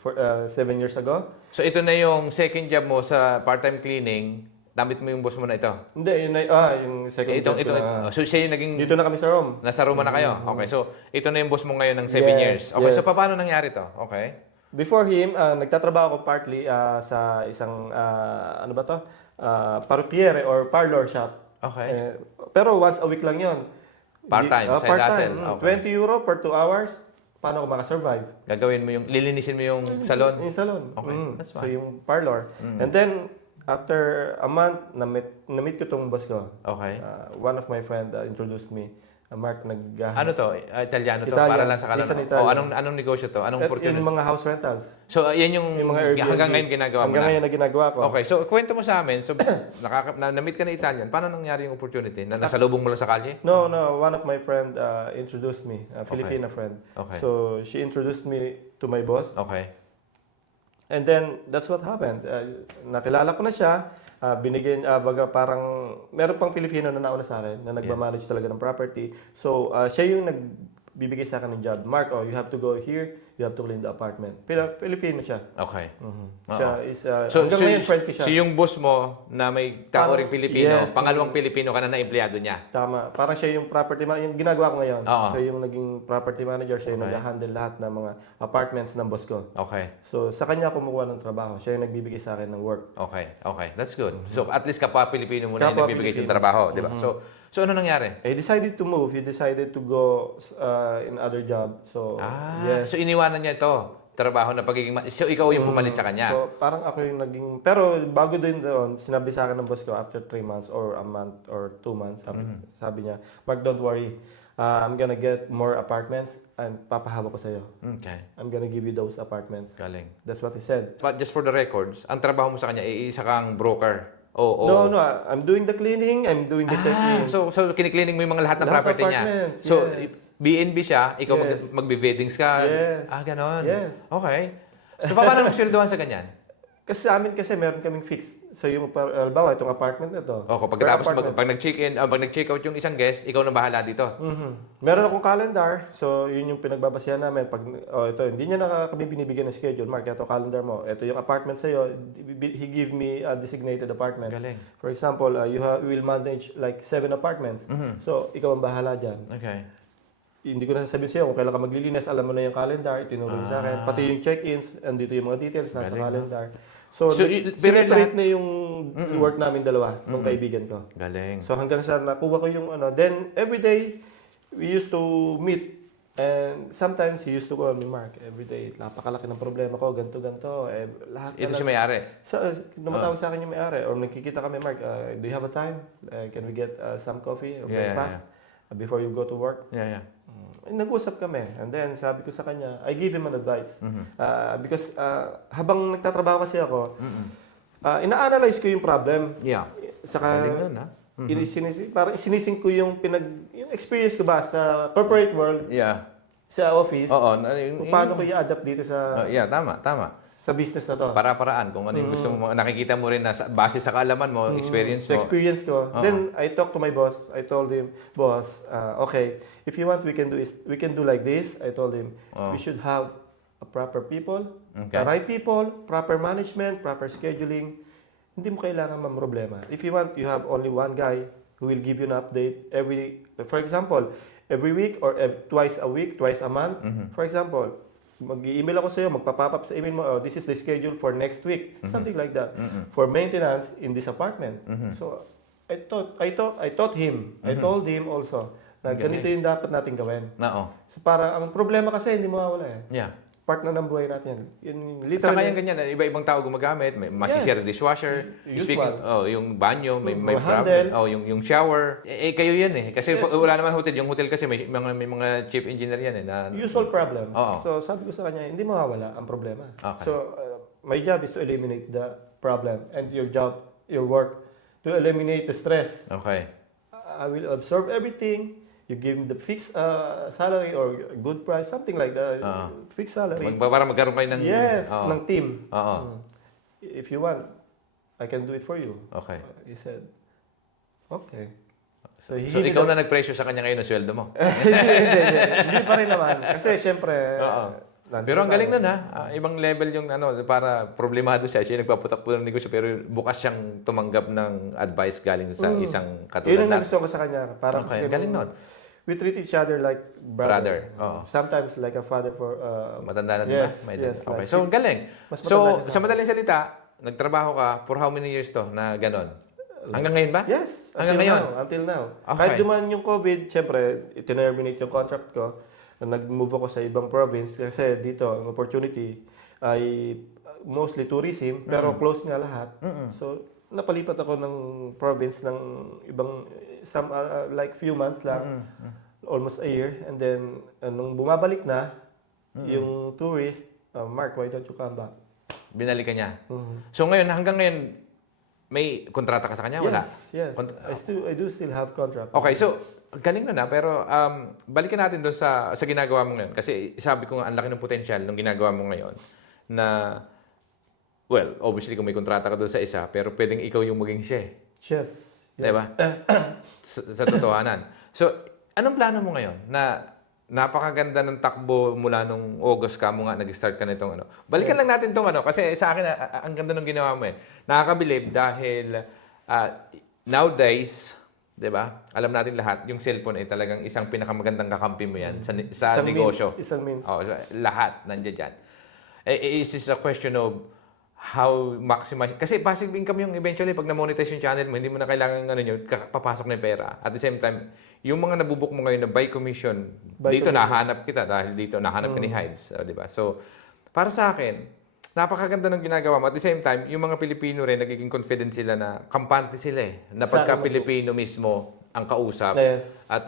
for 7 years ago. So, ito na yung second job mo sa part-time cleaning. Damit mo yung boss mo na ito. Hindi, yung second job ko na. So, siya yung naging... Dito na kami sa room. Nasa Roma na kayo. Okay. So, ito na yung boss mo ngayon ng 7 Yes, years. Okay. yes. So, paano nangyari to? Okay. Before him, nagtatrabaho ako partly sa isang, ano ba to? Parrucchiere or parlor shop. Okay. Pero once a week lang yon. Part-time, side part-time. hustle. Okay. 20 euro per 2 hours. Paano ko makasurvive? Gagawin mo yung... Lilinisin mo yung salon. Yung salon. Okay, that's So fine. yung parlor. And then, after a month, na-meet ko tong boss ko. Okay. One of my friend introduced me. Mark, Ano to? Italiano to? Italian. Para lang sa kanan. Isang Italian. Anong negosyo to? Anong Yung opportunity? mga house rentals. So, yan yung Yung mga Airbnb. hanggang ngayon ginagawa mo Hanggang na? ngayon na ginagawa ko. Okay. So, kwento mo sa amin. So, na-meet ka na Italian. Paano nangyari yung opportunity? Nasalubong mo lang sa kalye? No. One of my friend introduced me, a Filipino friend. Okay. So she introduced me to my boss. Okay. And then that's what happened. Nakilala ko na siya. Binigyan, parang meron pang Pilipino na nauna sa akin na nagmamanage talaga ng property. So siya yung nagbibigay sa akin ng job. Mark, you have to go here. You have to clean the apartment. Pilipino siya. Okay. Siya is, So, hanggang ngayon friend ko siya. so yung boss mo na may tao ring Pilipino, Yes. pangalawang Pilipino ka na empleyado niya. Tama. Parang siya yung property manager. Yung ginagawa ko ngayon. Oo. Siya yung naging property manager. Siya yung Okay. nag-handle lahat ng mga apartments ng boss ko. Okay. So, sa kanya kumukuha ng trabaho. Siya yung nagbibigay sa akin ng work. Okay. Okay. That's good. So, at least kapwa Pilipino mo na yung Kapwa nagbibigay sa Pilipino. trabaho, di ba? So ano nangyari? He decided to move. He decided to go in other job. So, yes. So iniwanan niya ito, trabaho na pagiging... So ikaw yung pumalit sa kanya? So, parang ako yung naging... Pero bago din doon, sinabi sa akin ng boss ko after 3 months or a month or 2 months, sabi niya, Mark, don't worry. I'm gonna get more apartments and papahaba ko sa'yo. Okay. I'm gonna give you those apartments. Galing. That's what he said. But just for the records, ang trabaho mo sa kanya, isa kang broker. Oo. No, I'm doing the cleaning, I'm doing the check-in. So kiniklining mo yung mga lahat ng Lahat ng property niya. apartments, So, yes. B&B siya, ikaw Yes. magbe-weddings ka. Yes. Ganon. Yes. Okay. So, paano mo sweldohan sa ganyan? Kasi sa amin kasi meron kaming fixed. So yung, halimbawa, itong apartment na to. O, kapag per tapos, apartment. pag nag-check out yung isang guest, ikaw na bahala dito. Meron akong calendar. So yun yung pinagbabasihan namin. Pag, ito, hindi niya kami binibigyan ng schedule. Mark, ito calendar mo. Ito yung apartment sa'yo. He give me a designated apartment. Galing. For example, you will manage like 7 apartments. So ikaw ang bahala dyan. Okay. hindi ko na sasabihin sa'yo kung kailan ka maglilinis, alam mo na yung calendar, itinuro sa akin. Pati yung check-ins, andito yung mga details, nasa Galing, no? calendar. So, So, pero sineparate na yung work namin dalawa, ng kaibigan ko. Galing. So hanggang sa nakuha ko yung ano, then every day we used to meet and sometimes he used to call me, Mark, every day, napakalaki ng problema ko, ganto. Lahat Ito na siya may-ari. Tumatawag sa akin yung may-ari or nagkikita kami, Mark, do you have a time? Can we get some coffee or breakfast before you go to work? Yeah. Nag-usap kami and then sabi ko sa kanya, I give him an advice. Because habang nagtatrabaho kasi ako, ina-analyze ko yung problem. Yeah. Saka Galing nun, ha? parang isinising ko yung yung experience ko ba sa corporate world, Yeah. sa office, Oo. kung paano ko i-adapt dito Yeah, tama. sa business na to. Para-paraan kung ano yung gusto mo. Nakikita mo rin na base sa kaalaman mo, experience Sa mo. experience ko. Then I talked to my boss. I told him, boss, okay, if you want, we can do like this. I told him, we should have a proper people, the right people, proper management, proper scheduling. Hindi mo kailangan mamroblema. If you want, you have only one guy who will give you an update for example, every week or twice a week, twice a month. For example, mag-email ako sa iyo, magpa-pop up sa email mo, oh, this is the schedule for next week. Something like that. For maintenance in this apartment. So, I taught him. I told him also na ganito yung dapat natin gawin. Oo. So, para ang problema kasi hindi mawawala eh. Yeah. Part na ng buhay natin. Yun, Saka literally, yung ganyan, iba-ibang tao gumagamit, may masisira dishwasher, Usual. yung banyo, may Mga problem, handle. yung shower. Kayo yan eh. Kasi wala naman hotel, yung hotel kasi may mga chief engineer yan eh. Na, usual problems. Oo. So, sabi ko sa kanya, hindi mawawala ang problema. Okay. So, my job is to eliminate the problem and your work, to eliminate the stress. Okay. I will absorb everything. You give me the fixed salary or good price, something like that. Fixed salary. Para magkaroon kayo ng... Yes, Oo. ng team. Oo. If you want, I can do it for you. Okay. He said, okay. So, ikaw na nagpresyo sa kanya ngayon ng sweldo mo. Hindi pa rin naman. Kasi syempre, Pero ang galing nun ha. Ibang level yung para problemado siya. Siya nagpaputak po ng negosyo pero bukas siyang tumanggap ng advice galing sa isang katulad yun ang natin. gusto ko sa kanya. Parang Okay, kasi galing nun. we treat each other like brother. Oo. Sometimes like a father for... Matanda na din yes, ba? yes. Okay. Like, So, ang galing. mas So, matanda siya sa sa madaling salita, nagtrabaho ka for how many years to na ganon? Hanggang ngayon ba? yes. Hanggang ngayon? Until now. Okay. Kahit dumaan yung COVID, syempre, iterminate yung contract ko. Nag-move ako sa ibang province kasi dito, ang opportunity ay mostly tourism, pero close nga lahat. So, napalipat ako ng province ng ibang, like few months lang, almost a year. And then, nung bumabalik na, yung tourist, Mark, why don't you come back? Binalik ka niya. So ngayon, hanggang ngayon, may kontrata ka sa kanya? Wala? Yes. I do still have contract. Okay, so galing na pero balikan natin doon sa ginagawa mo ngayon. Kasi sabi ko nga, ang laki ng potential ng ginagawa mo ngayon na, well, obviously kung may kontrata ka doon sa isa, pero pwedeng ikaw yung maging siya. Yes. Diba? sa totohanan. So, anong plano mo ngayon na napakaganda ng takbo mula nung August ka mo nga nag-start ka nitong ano. Balikan lang natin tong ano kasi sa akin ang ganda ng ginawa mo eh. Nakakabilib dahil nowadays, 'di ba? Alam natin lahat, yung cellphone ay talagang isang pinakamagandang kakampi mo yan sa Isang negosyo. Isang means. Oh, so, lahat nandiyan diyan. Is this a question of how maximize kasi passive income yung eventually pag na-monetize yung channel mo, hindi mo na kailangan papasok na yung pera. At the same time, yung mga nabubuk mo ngayon na by commission, dito nahanap kita dahil dito nahanap ka ni Hides, di ba? So, para sa akin, napakaganda ng ginagawa mo. At the same time, yung mga Pilipino rin, nagiging confident sila na kampante sila eh. Na pagka Pilipino mismo ang kausap. Yes. At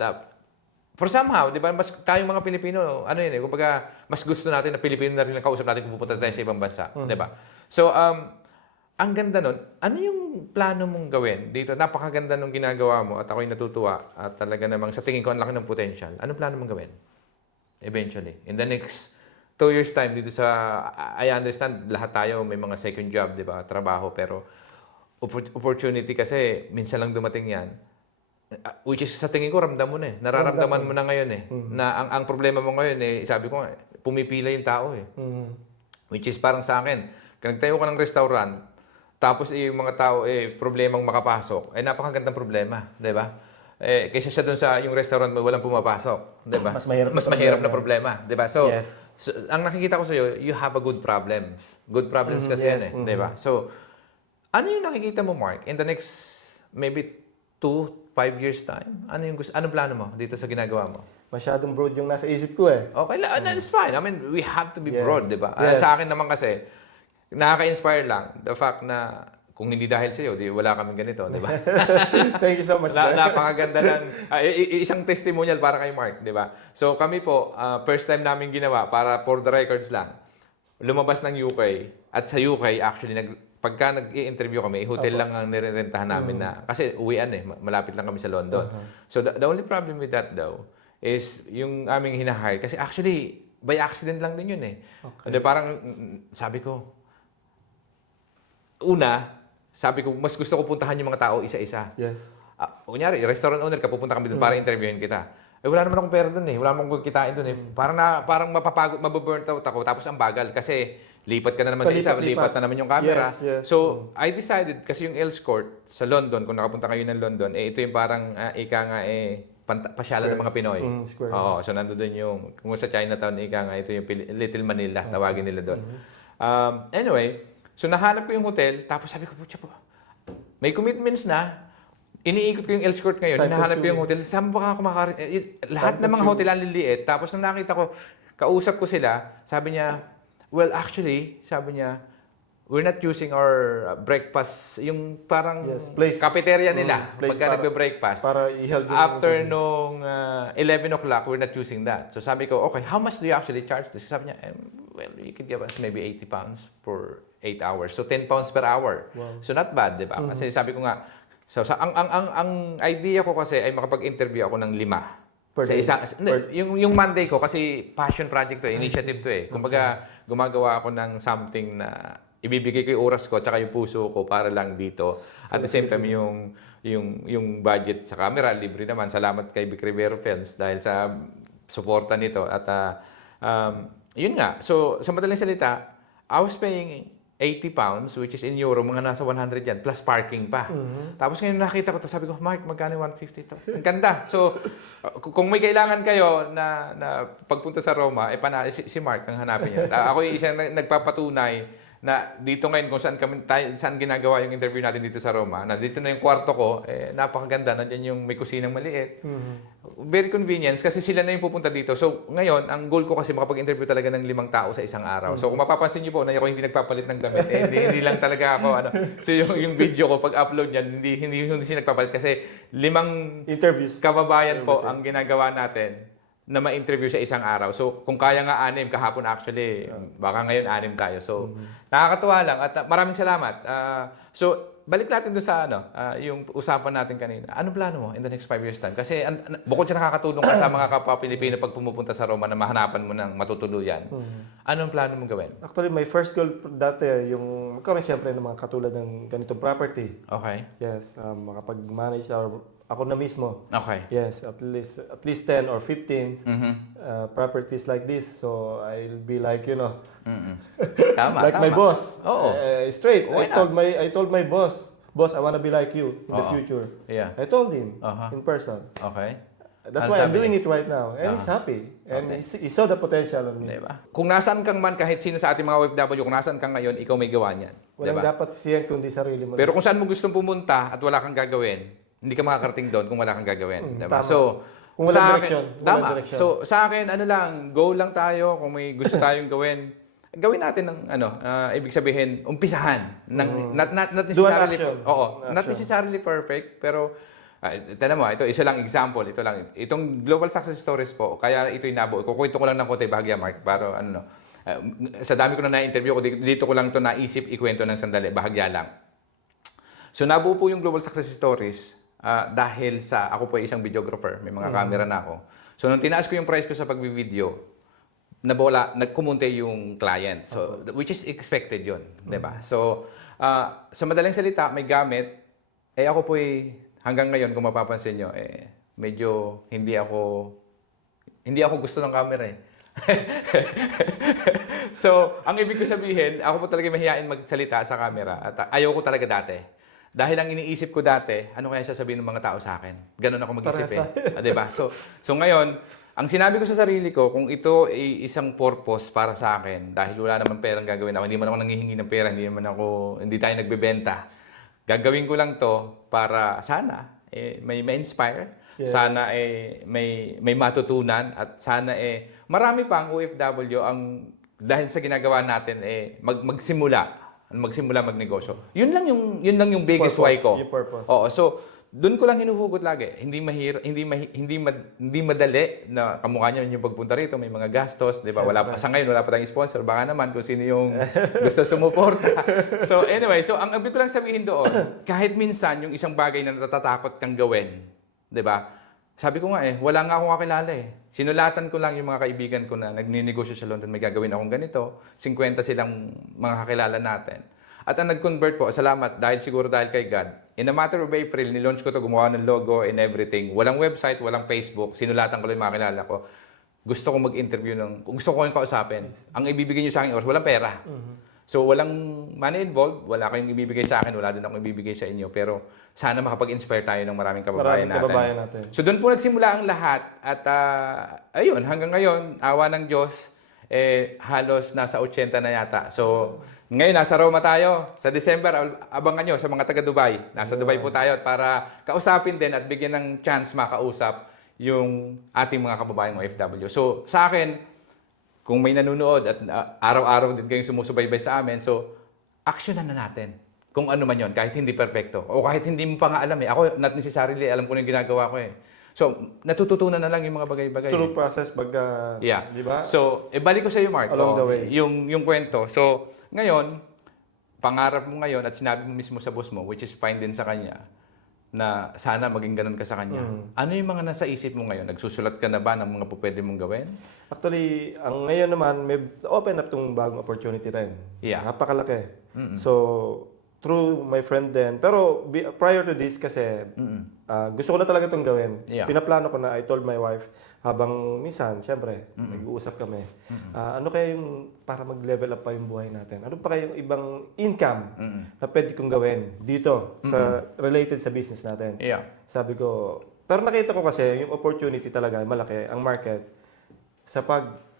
for somehow, di ba, mas tayong mga Pilipino, ano yun eh, kumbaga, mas gusto natin na Pilipino na rin ang kausap natin kung pupunta tayo sa ibang bansa. Di ba? So, ang ganda nun, ano yung plano mong gawin dito? Napakaganda nung ginagawa mo at ako'y natutuwa at talaga namang sa tingin ko ang laki ng potential. Anong plano mong gawin? Eventually. In the next 2 years time dito sa, I understand lahat tayo may mga second job, di ba? Trabaho, pero opportunity kasi minsan lang dumating yan. Which is sa tingin ko ramdam mo na eh. Nararamdaman mo na ngayon eh. Na ang problema mo ngayon eh, sabi ko nga, pumipila yung tao eh. Which is parang sa akin, kung nagtayo ka ng restaurant, tapos yung mga tao problemang makapasok, ay napakagandang problema, di ba? kaysa siya doon sa yung restaurant mo walang pumapasok, 'di ba? Mas mahirap Mas mahirap na problema, 'di ba? So, Yes. ang nakikita ko sa iyo, you have a good problem. Good problems kasi yan yes, 'di ba? So, ano yung nakikita mo, Mark, in the next maybe 2-5 years time? Anong plano mo dito sa ginagawa mo? Masyadong broad yung nasa isip ko eh. Okay, that's fine. I mean, we have to be Yes. broad, 'di ba? Yes. Sa akin naman kasi nakaka-inspire lang the fact na kung hindi dahil sa iyo, di wala kaming ganito, 'di ba? Thank you so much, sir. Napakaganda ng isang testimonial para kay Mark, 'di ba? So kami po, first time namin ginawa para for the records lang. Lumabas ng UK at sa UK actually pagka nag-i-interview kami, hotel lang ang nirerentahan namin na kasi uwian malapit lang kami sa London. So the only problem with that though is yung aming hinahire kasi actually by accident lang din yun eh. Okay. Parang sabi ko mas gusto ko puntahan yung mga tao isa-isa. Yes. Kunyari, restaurant owner ka, pupunta kami doon para interviewin kita. Wala naman akong pera doon eh. Wala naman akong kitain doon eh. Parang mapapagod, mababurnt out ako. Tapos ang bagal kasi lipat ka na naman sa isa, lipat na naman yung camera. Yes. So, I decided, kasi yung Earls Court sa London, kung nakapunta kayo ng London, ito yung parang, pasyalan ng mga Pinoy. Square. Oo, so nandun yung, kung sa Chinatown, ito yung Little Manila, tawagin nila doon. Anyway, so nahanap ko yung hotel, tapos sabi ko, putya po, may commitments na, iniikot ko yung Earls Court ngayon, hinahanap ko yung hotel, saan ba ako lahat ng mga hotel ang liliit, tapos nang nakita ko, kausap ko sila, sabi niya, well, actually, sabi niya, we're not using our breakfast, yung parang cafeteria nila, pagka nagbe-breakfast. Para i-help After nung 11 o'clock, we're not using that. So sabi ko, okay, how much do you actually charge this? Sabi niya, well, you could give us maybe 80 pounds for 8 hours. So 10 pounds per hour. Wow. So not bad, di ba? Kasi sabi ko nga, ang idea ko kasi ay makapag-interview ako ng 5. Yung Monday ko, kasi passion project to, initiative to eh. Kumbaga, gumagawa ako ng something na ibibigay ko yung oras ko at yung puso ko para lang dito. At the same time, yung budget sa camera, libre naman. Salamat kay Vic Rivero Films dahil sa suporta nito. At yun nga. So, sa madaling salita, I was paying 80 pounds, which is in euro, mga nasa 100 yan, plus parking pa. Tapos ngayon nakita ko to, sabi ko, Mark, magkano 150 to? Ang ganda. So, kung may kailangan kayo na pagpunta sa Roma, si Mark ang hanapin niyo. Ako yung isang nagpapatunay na dito ngayon kung saan ginagawa yung interview natin dito sa Roma, na dito na yung kwarto ko, napakaganda, nandiyan yung may kusinang maliit. Very convenience kasi sila na yung pupunta dito. So ngayon, ang goal ko kasi makapag-interview talaga ng 5 tao sa isang araw. So kung mapapansin niyo po na ako hindi nagpapalit ng damit, hindi lang talaga ako So yung video ko pag upload niyan, hindi siya nagpapalit kasi 5 interviews kababayan po ang ginagawa natin na ma-interview sa isang araw. So, kung kaya nga 6, kahapon actually, baka ngayon 6 tayo. So, nakakatuwa lang at maraming salamat. So, balik natin doon sa yung usapan natin kanina. Ano plano mo in the next 5 years time? Kasi bukod sa nakakatulong ka sa mga kapwa Pilipino pag pumupunta sa Roma na mahanapan mo ng matutuluyan, anong plano mo gawin? Actually, my first goal dati, yung magkaroon siyempre ng mga katulad ng ganitong property. Okay. Yes, makapag-manage ako na mismo. Okay. Yes, at least 10 or 15 properties like this. So I'll be like, Tama, like my boss. Oo. Straight. Why I told my boss, I want to be like you in the future. Yeah. I told him in person. Okay. That's why I'm doing it right now. And he's happy. And he saw the potential in me. Diba? Kung nasaan kang man, kahit sino sa ating mga OFW, kung nasaan kang ngayon, ikaw may gawa niyan. Walang diba? dapat siyan kundi sarili mo. Pero kung saan mo gustong pumunta at wala kang gagawin, hindi ka makakarating doon kung wala kang gagawin. Diba? Tama. So, kung walang direction. Tama. So, sa akin, go lang tayo. Kung may gusto tayong gawin natin ng ibig sabihin, umpisahan. Not necessarily, not necessarily perfect, pero tanda mo, ito isa lang example, itong Global Success Stories po, kaya ito'y nabuo. Kukwento ko lang ng konti bahagya, Mark, para sa dami ko na na-interview ko, dito ko lang ito naisip, ikwento ng sandali, bahagya lang. So, nabuo po yung Global Success Stories dahil ako po ay isang videographer, may mga camera na ako. So, nung tinaas ko yung price ko sa pag-video, nagkumunti yung client. So, which is expected yun, di ba? So, sa madaling salita, may gamit, ako po hanggang ngayon, kung mapapansin nyo, medyo hindi ako gusto ng camera So, ang ibig ko sabihin, ako po talaga mahihain magsalita sa camera at ayaw ko talaga dati. Dahil ang iniisip ko dati, ano kaya sasabihin ng mga tao sa akin? Ganun ako mag-isip di ba? So ngayon, ang sinabi ko sa sarili ko, kung ito ay isang purpose para sa akin, dahil wala naman perang gagawin ako, hindi man ako nanghihingi ng pera, hindi tayo nagbebenta. Gagawin ko lang to para sana may ma-inspire, sana may matutunan, at sana marami pang OFW ang dahil sa ginagawa natin magsimula magnegosyo. Yun lang yung biggest Purpose, why ko. yung purpose. Oo, so doon ko lang hinuhugot lagi. Hindi madali na kamukha niya yung pagpunta rito, may mga gastos, 'di ba? Sa ngayon wala pa tayong sponsor. Baka naman kung sino yung gusto sumuporta. So anyway, ang ibig ko lang sabihin doon, kahit minsan yung isang bagay na natatakot kang gawin, 'di ba? Sabi ko nga wala nga akong kakilala Sinulatan ko lang yung mga kaibigan ko na nagninegosyo sa London, may gagawin akong ganito. 50 silang mga kakilala natin. At ang nag-convert po, salamat, dahil kay God. In a matter of April, nilaunch ko to, gumawa ng logo and everything. Walang website, walang Facebook. Sinulatan ko lang yung mga kilala ko. Gusto ko mag-interview gusto ko yung kausapin. Ang ibibigay niyo sa akin, walang pera. So, walang money involved, wala kayong ibibigay sa akin, wala din akong ibibigay sa inyo. Pero sana makapag-inspire tayo ng maraming kababayan natin. So, doon po nagsimula ang lahat. At ayun, hanggang ngayon, awa ng Diyos, halos nasa 80 na yata. So, ngayon, nasa Roma tayo. Sa December, abangan nyo sa mga taga-Dubai. Nasa Dubai po tayo para kausapin din at bigyan ng chance makausap yung ating mga kababayang OFW. So, sa akin, kung may nanonood at araw-araw din kayong sumusubaybay sa amin, so, actionan na natin. Kung ano man yon, kahit hindi perfecto. O kahit hindi mo pa nga alam Ako, not necessarily, alam ko na yung ginagawa ko So, natututunan na lang yung mga bagay-bagay. Through process, di ba? So, balik ko sa iyo, Mark. Along the way. Yung kwento. So, ngayon, pangarap mo ngayon at sinabi mo mismo sa boss mo, which is fine din sa kanya, na sana maging ganun ka sa kanya. Ano yung mga nasa isip mo ngayon? Nagsusulat ka na ba ng mga pwede mong gawin? Actually, ang ngayon naman, may open up tong bagong opportunity rin. Yeah. Napakalaki. So, through my friend din. Pero prior to this kasi, gusto ko na talaga itong gawin. Yeah. Pinaplano ko na, I told my wife, habang minsan, syempre, nag-uusap kami. Ano kaya yung para mag-level up pa yung buhay natin? Ano pa kaya yung ibang income na pwede kong gawin dito, related sa business natin? Yeah. Sabi ko, pero nakita ko kasi yung opportunity talaga, malaki, ang market, sa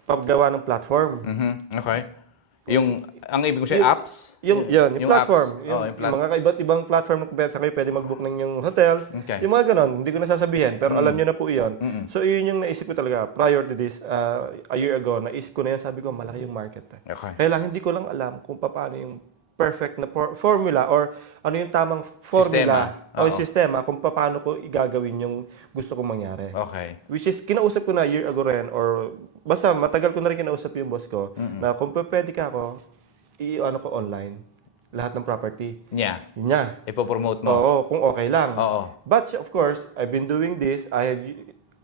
paggawa ng platform. Okay. Ang ibig ko siya, apps? Yung platform. Apps. Yung mga iba't ibang platform na sa kayo pwede mag-book ng yung hotels. Okay. Yung mga ganon, hindi ko nasasabihin, pero alam nyo na po iyon. So, yun yung naisip ko talaga. Prior to this, a year ago, naisip ko na yan, sabi ko, malaki yung market. Okay. Kaya lang, hindi ko lang alam kung paano yung perfect na formula or ano yung tamang formula o sistema kung paano ko igagawin yung gusto kong mangyari. Okay. Which is, kinausap ko na a year ago rin or basta matagal ko na rin kinausap yung boss ko na kung pwede ka ako, i-ano ko online lahat ng property. Yeah. Yun niya. Ipopromote mo. Oo, kung okay lang. Oo. But of course, I've been doing this.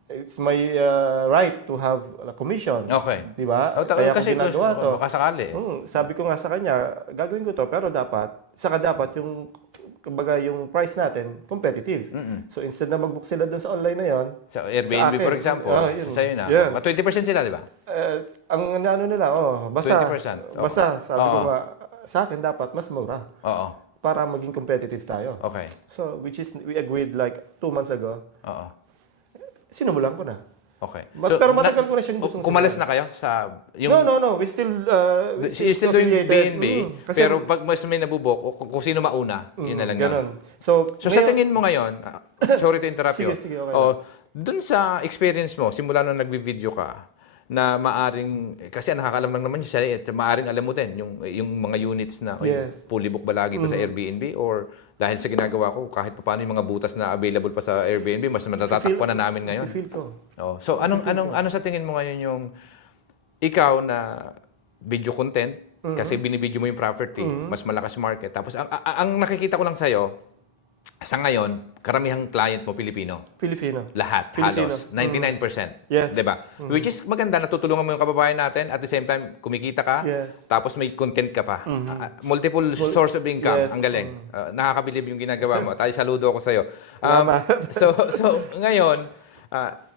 It's my right to have a commission. Okay. Di ba? Kaya kasi ginagawa to. makasakali. Sabi ko nga sa kanya, gagawin ko to, pero dapat yung kumbaga yung price natin competitive. So instead na mag-book sila doon sa online na yon, Sa Airbnb, for example, sa'yo na. Yeah. 20% sila, di ba? ang ano nila, basta 20%. basta sabi ko nga, sa akin dapat mas mura Oo. para maging competitive tayo. Okay. So which is we agreed like 2 months ago. Oo. Sinubulan ko na. Okay. Pero matagal ko na siyang gustong kumalas na kayo sa No. We still She's still doing affiliated. BNB, pero pag mas may nabubok, kung sino mauna, yun na lang yun. Ganun. So Sa tingin mo ngayon, sorry to interrupt you. Sige, okay. Dun sa experience mo, simula nung nagbi-video ka, na maaring, kasi nakakalam lang naman siya, maaring alam mo din, yung mga units na, Yes. fully book ba lagi pa sa Airbnb, or dahil sa ginagawa ko, kahit pa paano yung mga butas na available pa sa Airbnb, mas natatatakpan na namin ngayon. I-feel ko. So, ano sa tingin mo ngayon yung ikaw na video content, kasi binibidyo mo yung property, mas malakas market. Tapos, ang nakikita ko lang sa'yo, sa ngayon, karamihang client mo Filipino. Lahat, Filipino. halos. 99%. Yes. Diba? Which is maganda, natutulungan mo yung kababayan natin, at the same time, kumikita ka, Yes. tapos may content ka pa. Multiple source of income. Yes. Ang galing. Nakakabilib yung ginagawa mo. Tayo, saludo ako sa'yo. Salamat. So ngayon,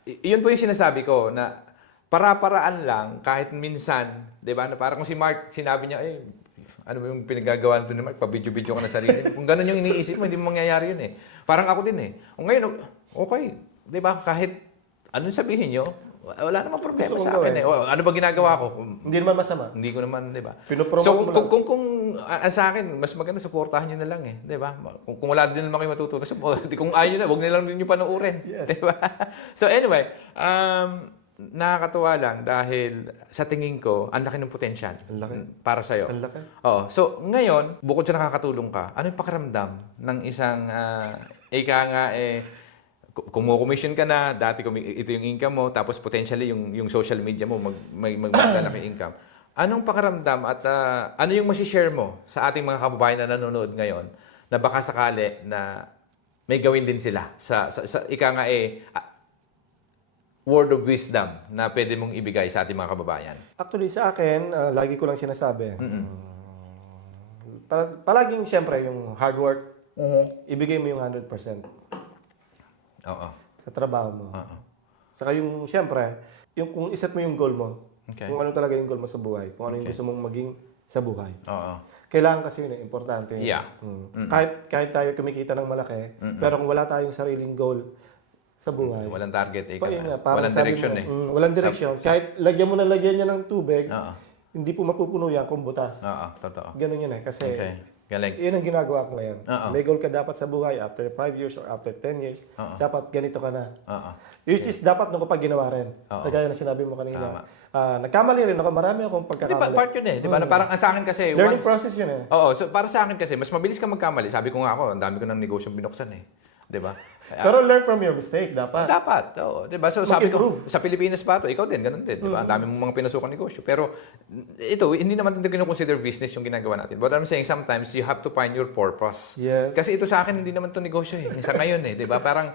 yun po yung sinasabi ko, na para-paraan lang, kahit minsan, di ba, na parang kung si Mark, sinabi niya, ano ba yung pinagagawa nito ni Mark? Pa-video-video ka na sarili. Kung ganun yung iniisip mo, hindi mo mangyayari yun eh. Parang ako din eh. O ngayon, okay. Di ba? Kahit anong sabihin nyo, wala namang problema Gusto sa kong akin eh. O, ano ba ginagawa ko? Hindi naman masama. Hindi ko naman, di ba? Pinopromote So, mo lang. kung sa akin, mas maganda, supportahan nyo na lang eh. Di ba? Kung wala din naman kayo matutunan, kung ayaw nyo na, huwag nilang din nyo panoorin. Yes. Di ba? So anyway, nakakatuwa lang dahil sa tingin ko, ang laki ng potensyal para sa'yo. Ang laki. Oo. So ngayon, bukod sa nakakatulong ka, ano yung pakiramdam ng isang, ika nga kumukomission ka na, dati ito yung income mo, tapos potentially yung social media mo, maglalaki income. Anong pakiramdam at ano yung masishare mo sa ating mga kababayan na nanonood ngayon na baka sakali na may gawin din sila sa ika nga word of wisdom na pwede mong ibigay sa ating mga kababayan? Actually, sa akin, lagi ko lang sinasabi, palaging siyempre yung hard work, ibigay mo yung 100% Oo. sa trabaho mo. Oo. Saka yung, siyempre, yung kung iset mo yung goal mo, Okay. kung ano talaga yung goal mo sa buhay, kung ano yung gusto mong maging sa buhay. Oo. Kailangan kasi yun, importante yun. Yeah. Kahit tayo kumikita ng malaki, pero kung wala tayong sariling goal sa buhay, Walang target, ika yun nga, nga. parang Walang sabi direction mo, eh. walang direksyon. Kahit lagyan mo ng lagyan niya ng tubig, Oo. hindi po mapupuno yan kung butas. Oo, totoo. Ganun yun eh. Kasi Okay. Galing. yun ang ginagawa ko ngayon. Oo. May goal ka dapat sa buhay after 5 years or after 10 years. Oo. Dapat ganito ka na. Oo. Which is dapat nung kapag ginawa rin. Oo. Kagaya na sinabi mo Tama. kanina. Nagkamali rin ako. Marami akong Di ba, pagkakamali. part yun eh. Di ba? Na parang sa akin kasi, Learning process yun eh. Oo, so para sa akin kasi, mas mabilis ka magkamali. Sabi ko nga ako, ang dami ko ng negosyong binuksan eh. Di ba? Pero learn from your mistake, dapat. Dapat, oo. 'Di ba? So sabi ko, Mag-improve. sa Pilipinas pa 'to, ikaw din ganun din, 'di ba? Ang dami mong mga pinasukan negosyo. Pero ito, hindi naman ito kino-consider business yung ginagawa natin. But I'm saying sometimes you have to find your purpose. Yes. Kasi ito sa akin hindi naman 'to negosyo eh. Sa ngayon eh, 'di ba? Parang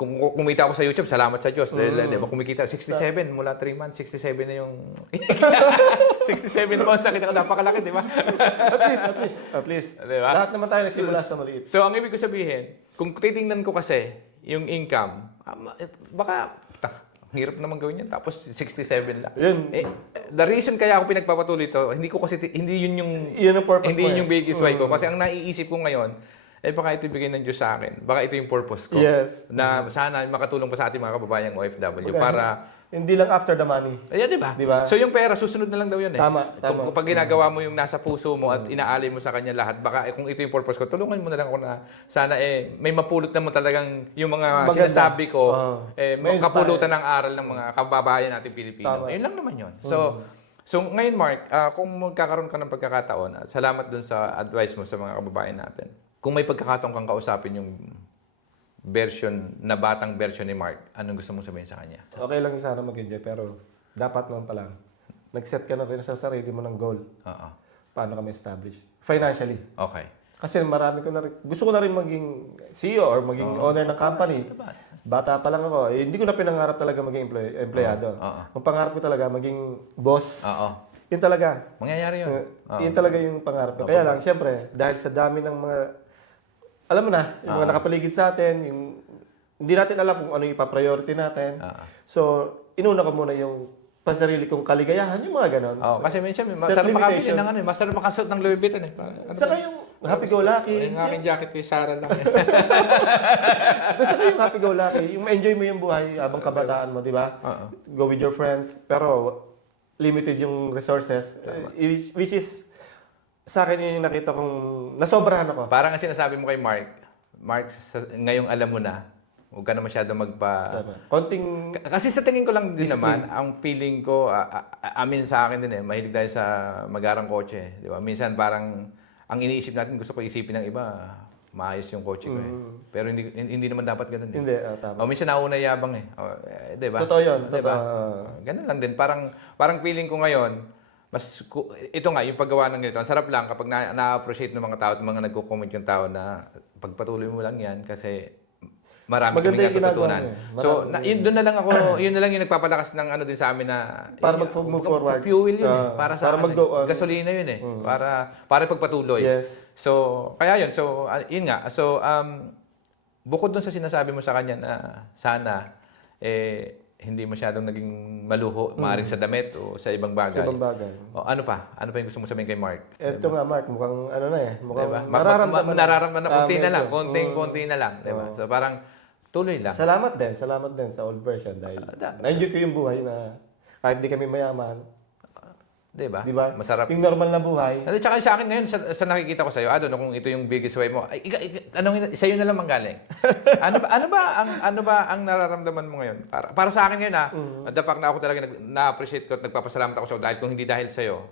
kung kumita ako sa YouTube, salamat sa Diyos. Dahil 'di ba, kumikita 67 mula 3 months, 67 na yung 67 pounds na kita ko, napakalaki, 'di ba? At least. Di ba? Lahat naman tayo nagsimula sa maliit. So, ang ibig ko sabihin, kung titingnan ko kasi yung income, baka ang hirap naman gawin yan. Tapos 67 lang. Yun. The reason kaya ako pinagpapatuloy ito, hindi ko kasi hindi yun yung Yun ang purpose hindi mo yun eh. yung biggest why ko. Kasi ang naiisip ko ngayon, baka ito ibigay ng Diyos sa akin. Baka ito yung purpose ko. Yes. Na sana makatulong pa sa ating mga kababayang OFW Okay. para Hindi lang after the money. ayan, di ba? Di ba? So yung pera, susunod na lang daw yun eh. Tama. Kung pag ginagawa mo yung nasa puso mo at inaalay mo sa kanya lahat, baka kung ito yung purpose ko, tulungan mo na lang ako na sana may mapulot naman talagang yung mga Maganda. sinasabi ko, May kapulutan ng aral ng mga kababayan natin Pilipino. Tama. Yun lang naman yun. So ngayon Mark, kung magkakaroon ka ng pagkakataon, at salamat dun sa advice mo sa mga kababayan natin. Kung may pagkakataon kang kausapin yung batang version ni Mark, anong gusto mong sabihin sa kanya? Okay lang yung sana mag-enjoy, pero dapat naman pala. Nag-set ka na rin sa sarili mo ng goal. Oo. Paano ka ma-establish? Financially. Okay. Kasi marami ko na rin, gusto ko na rin maging CEO or maging owner ng company. Diba? Bata pa lang ako. Hindi ko na pinangarap talaga maging empleyado. Ang pangarap ko talaga maging boss. Oo. Yun talaga. Mangyayari yun. Yun talaga yung pangarap ko. Kaya lang, siyempre, dahil sa dami ng mga, alam mo na, yung mga nakapaligid sa atin, hindi natin alam kung ano yung ipa-priority natin. So, inuna ko muna yung pansarili kong kaligayahan, yung mga ganon. Oh, kasi minsan Set masarap makabili limitations. ng masarap makasuot ng Louis Vuitton eh. Saka yung happy-go-lucky. Yung aking jacket kay Sarah lang. Basta yung happy-go-lucky, yung enjoy mo yung buhay habang kabataan mo, di ba? Go with your friends, pero limited yung resources. Which is, sa akin yun yung nakita kong nasobrahan ako. Parang ang sinasabi mo kay Mark, ngayong alam mo na, huwag ka na masyado Tama. Konting, Kasi sa tingin ko lang din naman, ang feeling ko, amin sa akin din mahilig tayo sa magarang kotse. Di ba? Minsan parang, ang iniisip natin, gusto ko isipin ng iba, maayos yung kotse ko eh. Pero hindi naman dapat ganun eh. hindi, tama. O minsan nauna yabang eh. Di ba? Totoo yun. Diba? Totoo. Ganun lang din. Parang feeling ko ngayon, ito nga, yung paggawa ng ganito, ang sarap lang kapag na-appreciate ng mga tao at mga nagko-comment yung tao na pagpatuloy mo lang yan kasi marami Maganda kaming yung ginagawa natutunan. niyo eh. So, yun doon na lang ako, yun na lang yung nagpapalakas ng ano din sa amin na Para mag-move forward. Fuel yun eh. Para sa para akin. mag-go on. Gasolina yun eh. Para pagpatuloy. Yes. So, kaya yun. So, yun nga. So, bukod dun sa sinasabi mo sa kanya na sana, hindi masyadong naging maluho, maaaring sa damit o sa ibang bagay. Sa ibang bagay. O, ano pa? Ano pa yung gusto mo sabihin kay Mark? Eto nga, Mark, mukhang ano na eh. Mukhang Diba? nararamdaman Na konti na lang, medyo. konting-konti na lang. Diba? So parang tuloy lang. Salamat din sa old version dahil na-enjoy ko yung buhay na kahit di kami mayaman, Diba? di ba? Masarap. Yung normal na buhay. At saka sa akin ngayon, sa nakikita ko sa'yo, kung ito yung biggest way mo, sa'yo na lang manggaling. ano ba ang nararamdaman mo ngayon? Para sa akin ngayon, the fact na ako talaga na-appreciate ko at nagpapasalamat ako sa'yo dahil kung hindi dahil sa'yo,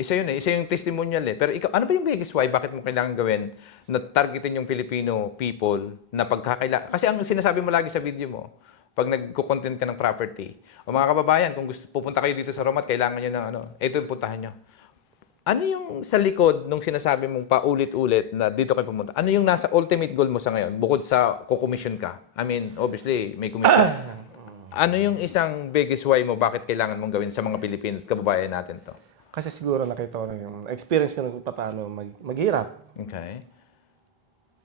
isa yun isa yung testimonial eh. Pero ikaw, ano ba yung biggest why? Bakit mo kailangan gawin na targetin yung Filipino people na pagkakaila? Kasi ang sinasabi mo lagi sa video mo, pag nagko-content ka ng property, o mga kababayan, kung gusto pupunta kayo dito sa Roma at kailangan nyo ng ito yung puntahan nyo. Ano yung sa likod nung sinasabi mong paulit-ulit na dito kayo pumunta? Ano yung nasa ultimate goal mo sa ngayon? Bukod sa kukomisyon ka. I mean, obviously, may commission. Ano yung isang biggest why mo bakit kailangan mong gawin sa mga Pilipino at kababayan natin to? Kasi siguro nakita ko na yung experience ko na paano maghirap. Okay.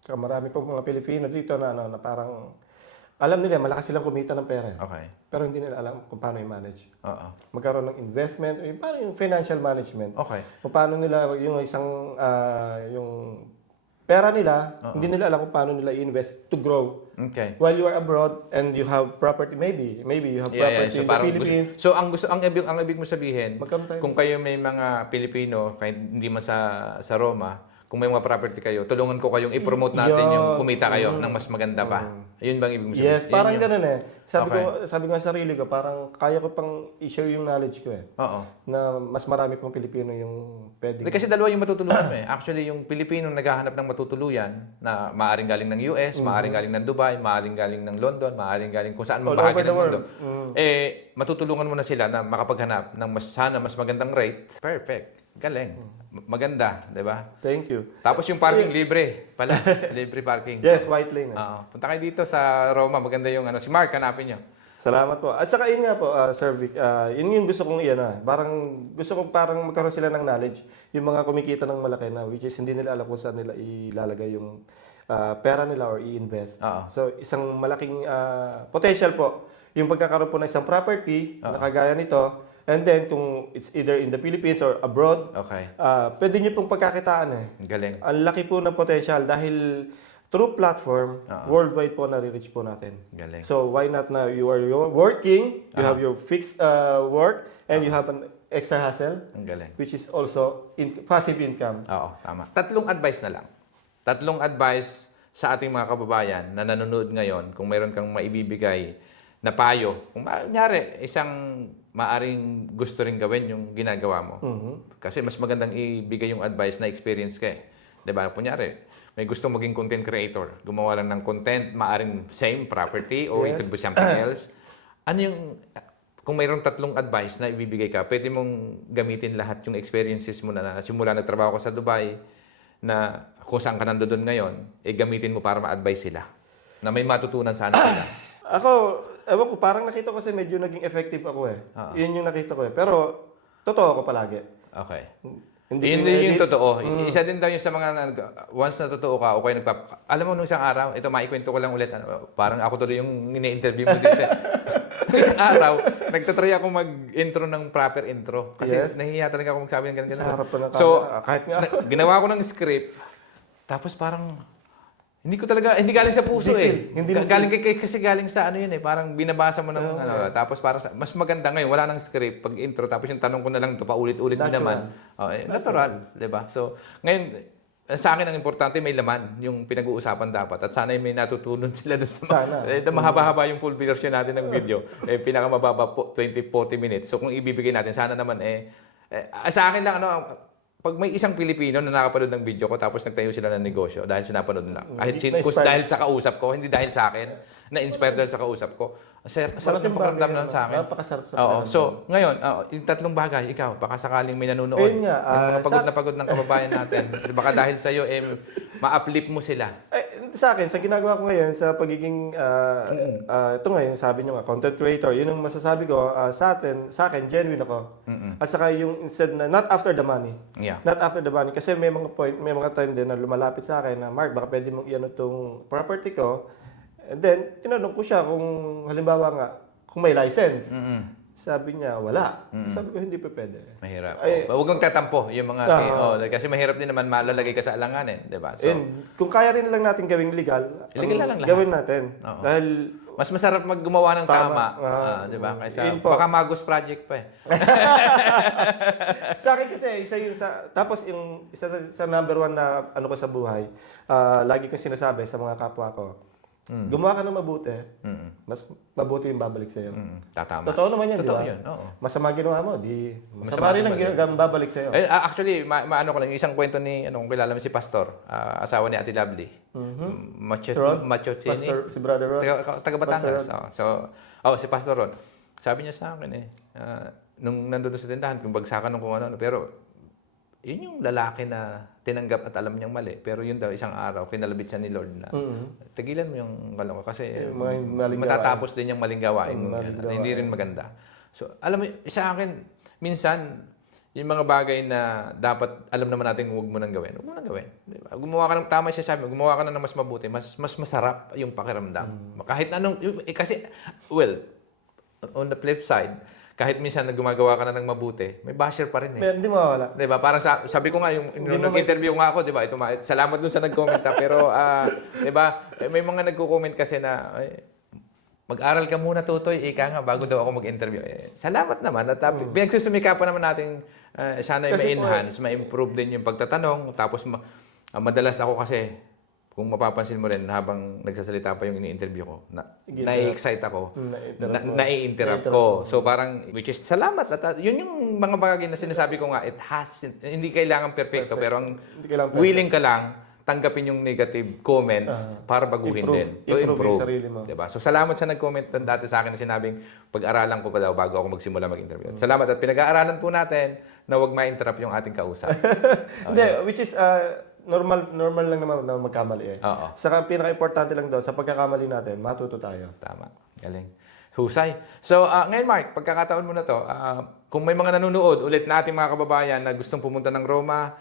Saka marami pong mga Pilipino dito na parang alam nila malakas silang kumita ng pera. Okay. Pero hindi nila alam kung paano i-manage. Oo. Magkaroon ng investment, paano yung financial management. Okay. Kung paano nila yung isang yung pera nila, hindi nila alam kung paano nila i-invest to grow. Okay. While you are abroad and you have property, maybe you have property So in the parang Philippines. ang ibig mo sabihin, Magkaroon tayo. kung kayo may mga Pilipino, kahit hindi man sa Roma, kung may mga property kayo, tulungan ko kayong i-promote natin Yun. yung kumita kayo ng mas maganda pa. Ayun bang ibig mo sabihin? Yes, parang ganun eh. Okay. Sabi ko sa sarili ko, parang kaya ko pang i-share yung knowledge ko eh. Oo. Na mas marami pang Pilipino yung pwedeng. Kasi dalawa yung matutulungan mo eh. Actually, yung Pilipino naghahanap ng matutuluyan na maaring galing ng US, maaring galing ng Dubai, maaring galing ng London, maaring galing kung saan All bahagi over the ng mundo. world. Matutulungan mo na sila na makapaghanap ng mas magandang rate. Perfect. Galing. Maganda, di ba? Thank you. Tapos yung parking libre pala. Libre parking. Yes, white lane. Oo. Punta kayo dito sa Roma. Maganda yung si Mark, hanapin nyo. Salamat po. At saka yun nga po, Sir Vic, yun yung gusto kong parang gusto kong parang magkaroon sila ng knowledge. Yung mga kumikita ng malaki na which is hindi nila alam kung saan nila ilalagay yung pera nila or i-invest. So isang malaking potential po yung pagkakaroon po ng isang property na kagaya nito. And then kung it's either in the Philippines or abroad, Okay. pwede nyo pong pagkakitaan eh. Galing. Ang laki po ng potential dahil through platform, worldwide po nare-reach po natin. Galing. So why not now you are working, you have your fixed work, and you have an extra hustle, Ang galing. which is also passive income. Oo, tama. Tatlong advice na lang. Tatlong advice sa ating mga kababayan na nanonood ngayon kung mayroon kang maibibigay na payo. Kung kunyari, isang maaring gusto rin gawin yung ginagawa mo. Kasi mas magandang ibigay yung advice na experience ka eh. Diba? Kunyari, may gusto maging content creator. Gumawa lang ng content, maaring same property or it could be something else. Ano yung, kung mayroong tatlong advice na ibibigay ka, pwede mong gamitin lahat yung experiences mo na simula nagtrabaho ka sa Dubai, na kung saan ka nandoon ngayon, gamitin mo para ma-advise sila. Na may matutunan sana sila. Ako, ewan ko, parang nakita ko kasi medyo naging effective ako eh. Yun yung nakita ko eh. Pero, totoo ako palagi. Okay. Hindi Yun yung totoo. Isa din daw yung sa mga, once na totoo ka, okay, alam mo, nung isang araw, ito maikwento ko lang ulit, parang ako tuloy yung ini-interview mo dito. Isang araw, nagtatry ako mag-intro ng proper intro. Kasi nahihiya talaga ako magsabi ng ganun. Sa harap pa ng So, camera, kahit nga. ginawa ko ng script, tapos parang, hindi galing sa puso eh. Kasi galing sa ano yun eh, parang binabasa mo ng tapos parang mas maganda ngayon, wala nang script pag intro, tapos yung tanong ko na lang ito, paulit-ulit din naman. Natural, 'di ba? So, ngayon, sa akin ang importante may laman yung pinag-uusapan dapat at sana may natutunan sila doon sa mahaba-haba yung full version natin ng video. Pinakamababa po 20-40 minutes. So kung ibibigay natin sana naman sa akin lang pag may isang Pilipino na nakapanood ng video ko tapos nagtayo sila ng negosyo dahil sinapanood nila. Kahit dahil sa kausap ko, hindi dahil sa akin, na-inspire dahil sa kausap ko. Sarap ng pakiramdam lang sa akin. Napakasarap sa Oo. So, ngayon, yung tatlong bagay, ikaw, baka sakaling may nanonood. Ayun nga, yung mga pagod na pagod ng kababayan natin. Baka dahil sa iyo, ma-uplift mo sila. Sa akin, sa ginagawa ko ngayon, sa pagiging, ito ngayon, sabi nyo nga, content creator, yun ang masasabi ko, sa akin, genuine ako. At saka yung instead na, not after the money. Yeah. Not after the money. Kasi may mga time din na lumalapit sa akin na, Mark, baka pwede mong iano itong property ko. And then, tinanong ko siya kung halimbawa nga, kung may license. Mm-mm. Sabi niya, wala. Sabi ko, hindi pa pwede. Mahirap. Ay, Huwag kang tatampo yung mga kasi mahirap din naman malalagay ka sa alanganin, 'di ba? So, And kung kaya rin lang natin gawing legal, Illegal na lang lahat. gawin natin. Oo. Dahil mas masarap maggumawa ng tama, Tama. 'di ba? Kaysa Yun po. baka Magus project pa eh. sa akin kasi, isa yun tapos yung isa sa number one na ano ko sa buhay, lagi kong sinasabi sa mga kapwa ko, gumawa ka ng mabuti, mas mabuti yung babalik sa'yo. Tatama. Totoo naman yan, di Totoo ba? yun, oo. Masama ginawa mo, di Masama masama rin din ang babalik sa'yo. Eh, actually, maano ko lang, isang kwento ni, kung kilala mo si Pastor, asawa ni Ate Lovely. Ron? Machocini. Pastor, si Brother Ron. Taga Batangas. Si Pastor Ron. Sabi niya sa akin nung nandun sa tindahan, kung bagsakan ng kung ano, pero yun yung lalaki na tinanggap at alam niyang mali. Pero yun daw, isang araw, kinalabit siya ni Lord na, tigilan mo yung kalong kasi Yung mga maling matatapos din yung maling gawain mo. maling Yan, hindi rin maganda. So, alam mo, sa akin, minsan, yung mga bagay na dapat alam naman natin huwag mo nang gawin, huwag mo nang gawin. Diba? Gumawa ka ng tama siya sabi, gumawa ka na ng mas mabuti, mas masarap yung pakiramdam. Kahit anong, kasi, well, on the flip side, kahit minsan na gumagawa ka na ng mabuti, may basher pa rin eh. Pero hindi mawawala. 'Di ba? Parang sabi ko nga yung nung nag-interview nga ako, 'di ba? Salamat dun sa nag-comment pero 'di ba? May mga nagko-comment kasi na mag-aral ka muna tutoy, ika nga bago daw ako mag-interview. Salamat naman at pinagsusumikapan naman nating sana ma-enhance, ma-improve din yung pagtatanong tapos madalas ako kasi kung mapapansin mo rin habang nagsasalita pa yung ini-interview ko, na-excite ako, nai-interrupt ko. So parang, which is salamat. At yun yung mga bagay na sinasabi ko nga, hindi kailangan perfecto, pero ang willing ka lang, tanggapin yung negative comments para baguhin din. To improve. Yung sarili mo. Diba? So salamat sa nag-comment dati sa akin na sinabing, pag-aralan ko pa daw bago ako magsimula mag-interview. Salamat at pinag-aaralan po natin na huwag ma-interrupt yung ating kausap. Hindi, which is, normal lang naman na magkamali eh. Oo. Saka pinaka-importante lang doon, sa pagkakamali natin, matuto tayo. Tama. Galing. Husay. So, ngayon Mark, pagkakataon mo na to, kung may mga nanonood ulit na ating mga kababayan na gustong pumunta ng Roma,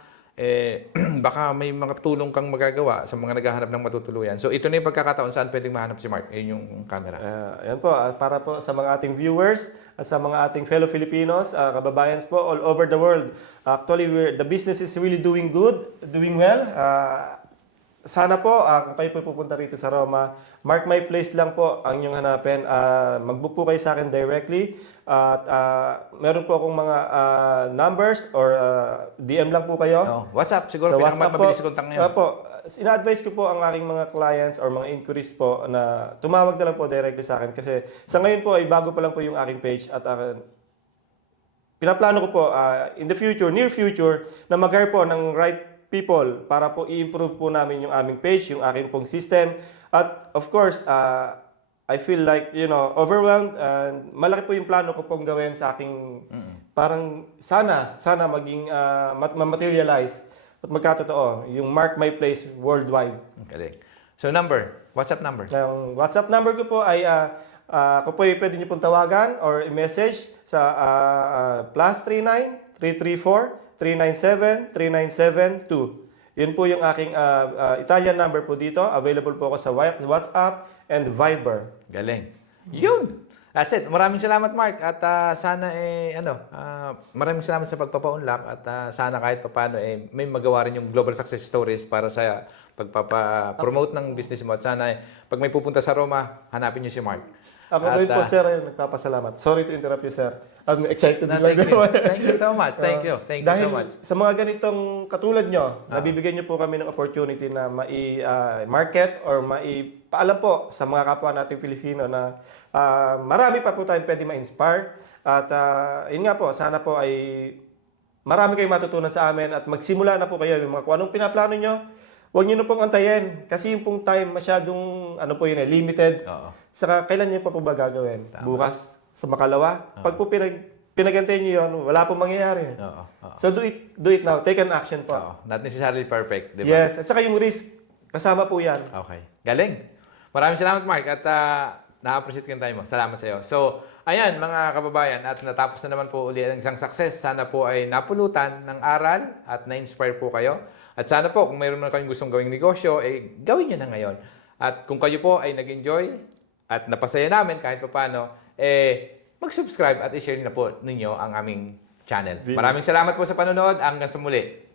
baka may mga tulong kang magagawa sa mga naghahanap ng matutuluyan. So, ito na yung pagkakataon saan pwedeng mahanap si Mark. Ayun yung camera. Ayan po, para po sa mga ating viewers at sa mga ating fellow Filipinos, kababayans po all over the world. Actually, the business is really doing good, doing well. Sana po, kung kayo po pupunta rito sa Roma, Mark My Place lang po ang inyong hanapin. Mag-book po kayo sa akin directly. At meron po akong mga numbers or DM lang po kayo. WhatsApp, siguro pinakamabilis contact ngayon. Po, ina-advise ko po ang aking mga clients or mga inquiries po na tumawag na lang po directly sa akin. Kasi sa ngayon po ay bago pa lang po yung aking page at pinaplano ko po in the future, near future, na mag-hire po ng right people para po i-improve po namin yung aming page, yung aking pong system. At of course, I feel like, overwhelmed. Malaki po yung plano ko pong gawin sa aking, parang sana maging ma-materialize at magkatotoo, yung Mark My Place worldwide. Okay. So WhatsApp number. Ang WhatsApp number ko po ay, kung po pwede niyo pong tawagan or i-message sa +39 334 397-3972. Yun po yung aking Italian number po dito. Available po ako sa WhatsApp and Viber. Galing. Yun! That's it. Maraming salamat, Mark. At sana maraming salamat sa pagpapaunlak at sana kahit papaano may magawa rin yung Global Success Stories para sa pagpapa-promote ng business mo. At sana pag may pupunta sa Roma, hanapin niyo si Mark. Ako rin po, sir, nagpapasalamat. Sorry to interrupt you, sir. I'm excited lang. Thank you so much. Thank you so much. Sa mga ganitong katulad nyo, nabibigyan nyo po kami ng opportunity na mai-market or maipaalam po sa mga kapwa nating Pilipino na marami pa po tayong pwede ma-inspire. At yun nga po, sana po ay marami kayong matutunan sa amin at magsimula na po kayo. Yung mga kung anong pinaplano nyo, huwag nyo na pong antayin. Kasi yung pong time masyadong, limited. Oo. Saka kailan nyo pa po ba gagawin? Tama. Bukas? Sa makalawa? Pag po pinagantay nyo yun, wala pong mangyayari. So do it now. Take an action po. Not necessarily perfect, di ba? Yes. At saka yung risk, kasama po yan. Okay. Galing. Maraming salamat, Mark. At na-appreciate ko yung time mo. Salamat sa iyo. So, ayan mga kababayan. At natapos na naman po ulit ang isang success. Sana po ay napulutan ng aral at na-inspire po kayo. At sana po, kung mayroon na kayong gustong gawing negosyo, gawin nyo na ngayon. At kung kayo po ay nag-enjoy at napasaya namin kahit paano, mag-subscribe at i-share na po ninyo ang aming channel. Maraming salamat po sa panonood. Hanggang sa muli.